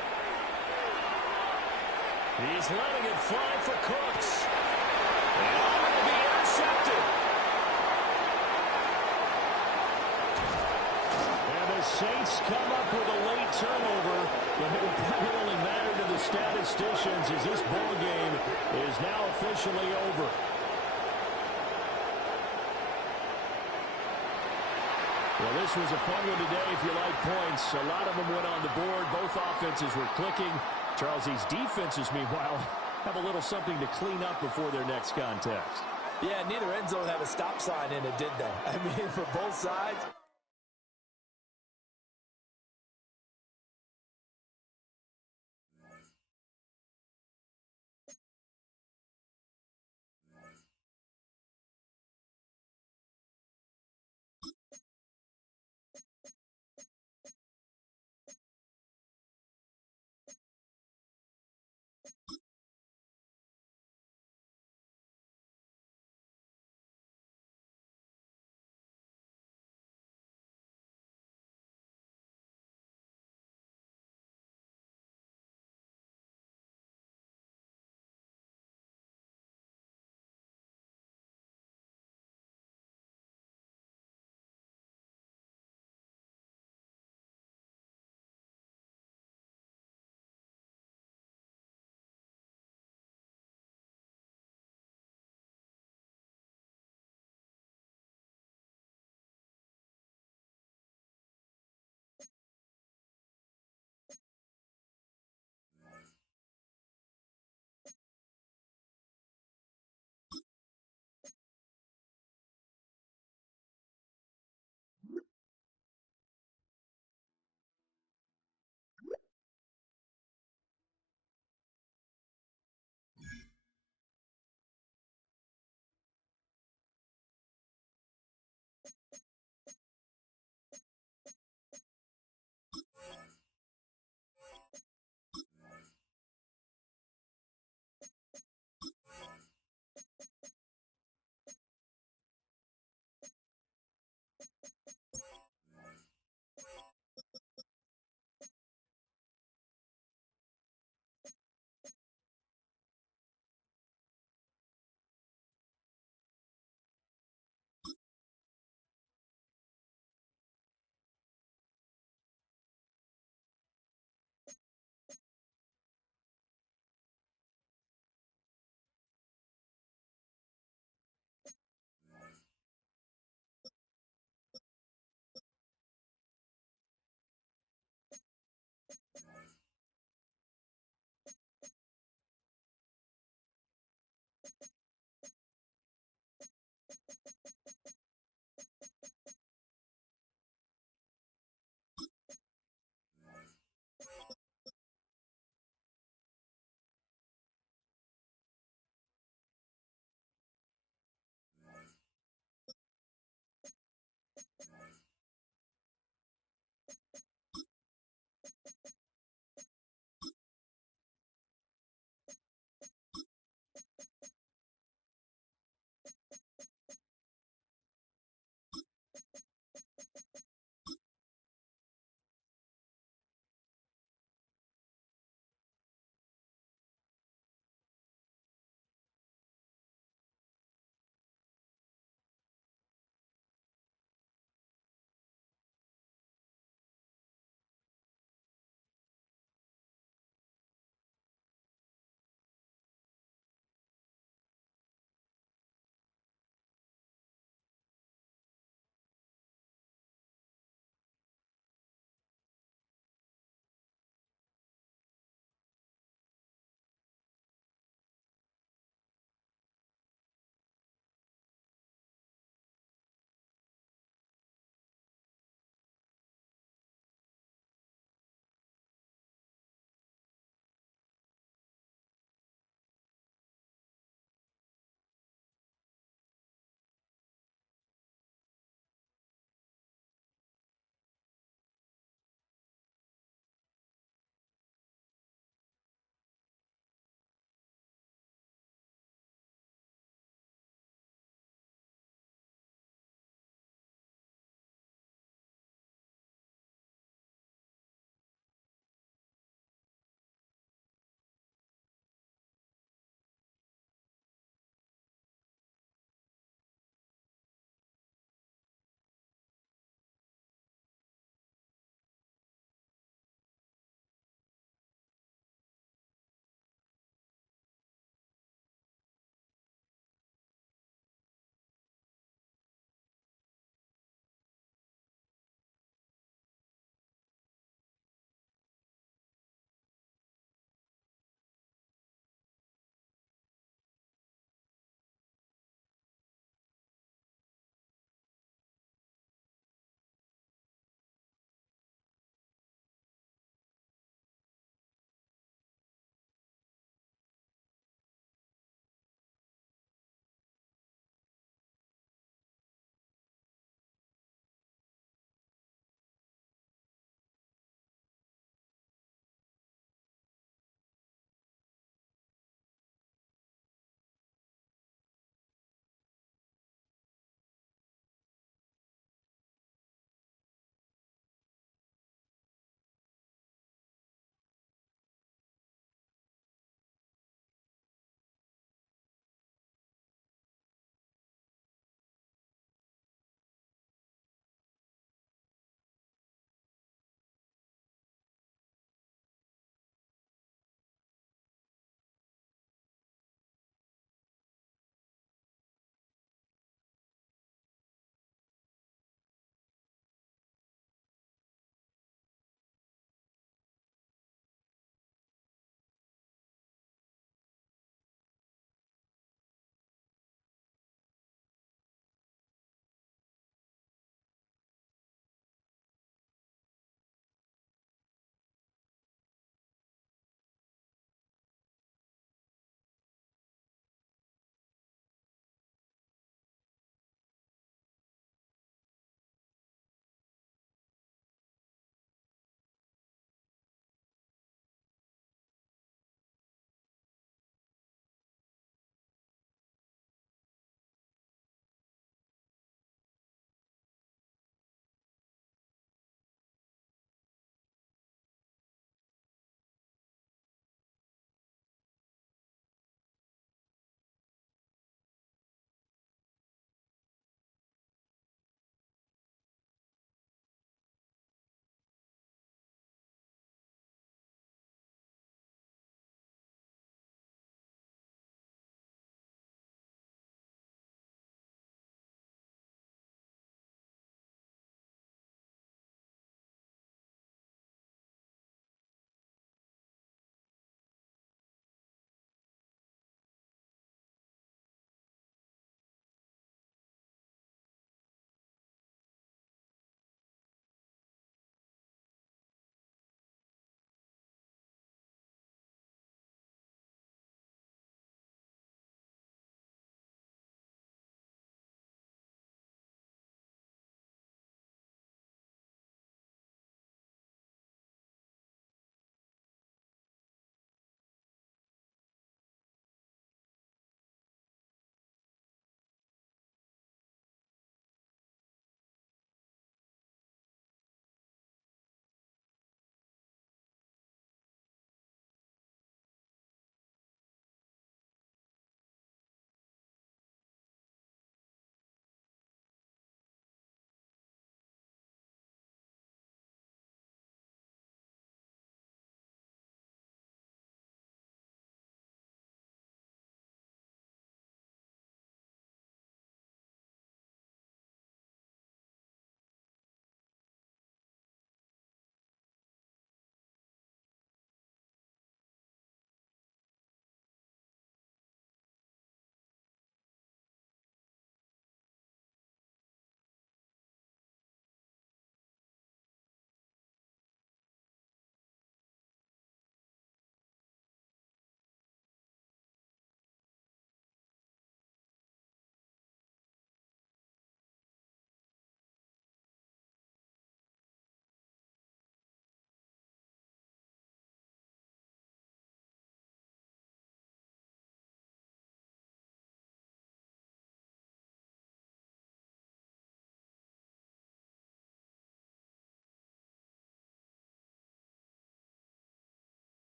He's letting it fly for Cooks. And it'll be intercepted. And the Saints come up with a late turnover, but it will probably only matter to the statisticians as this ball game is now officially over. Well, this was a fun one today if you like points. A lot of them went on the board. Both offenses were clicking. Charles, these defenses, meanwhile, have a little something to clean up before their next contest. Yeah, neither end zone had a stop sign in it, did they? I mean, for both sides,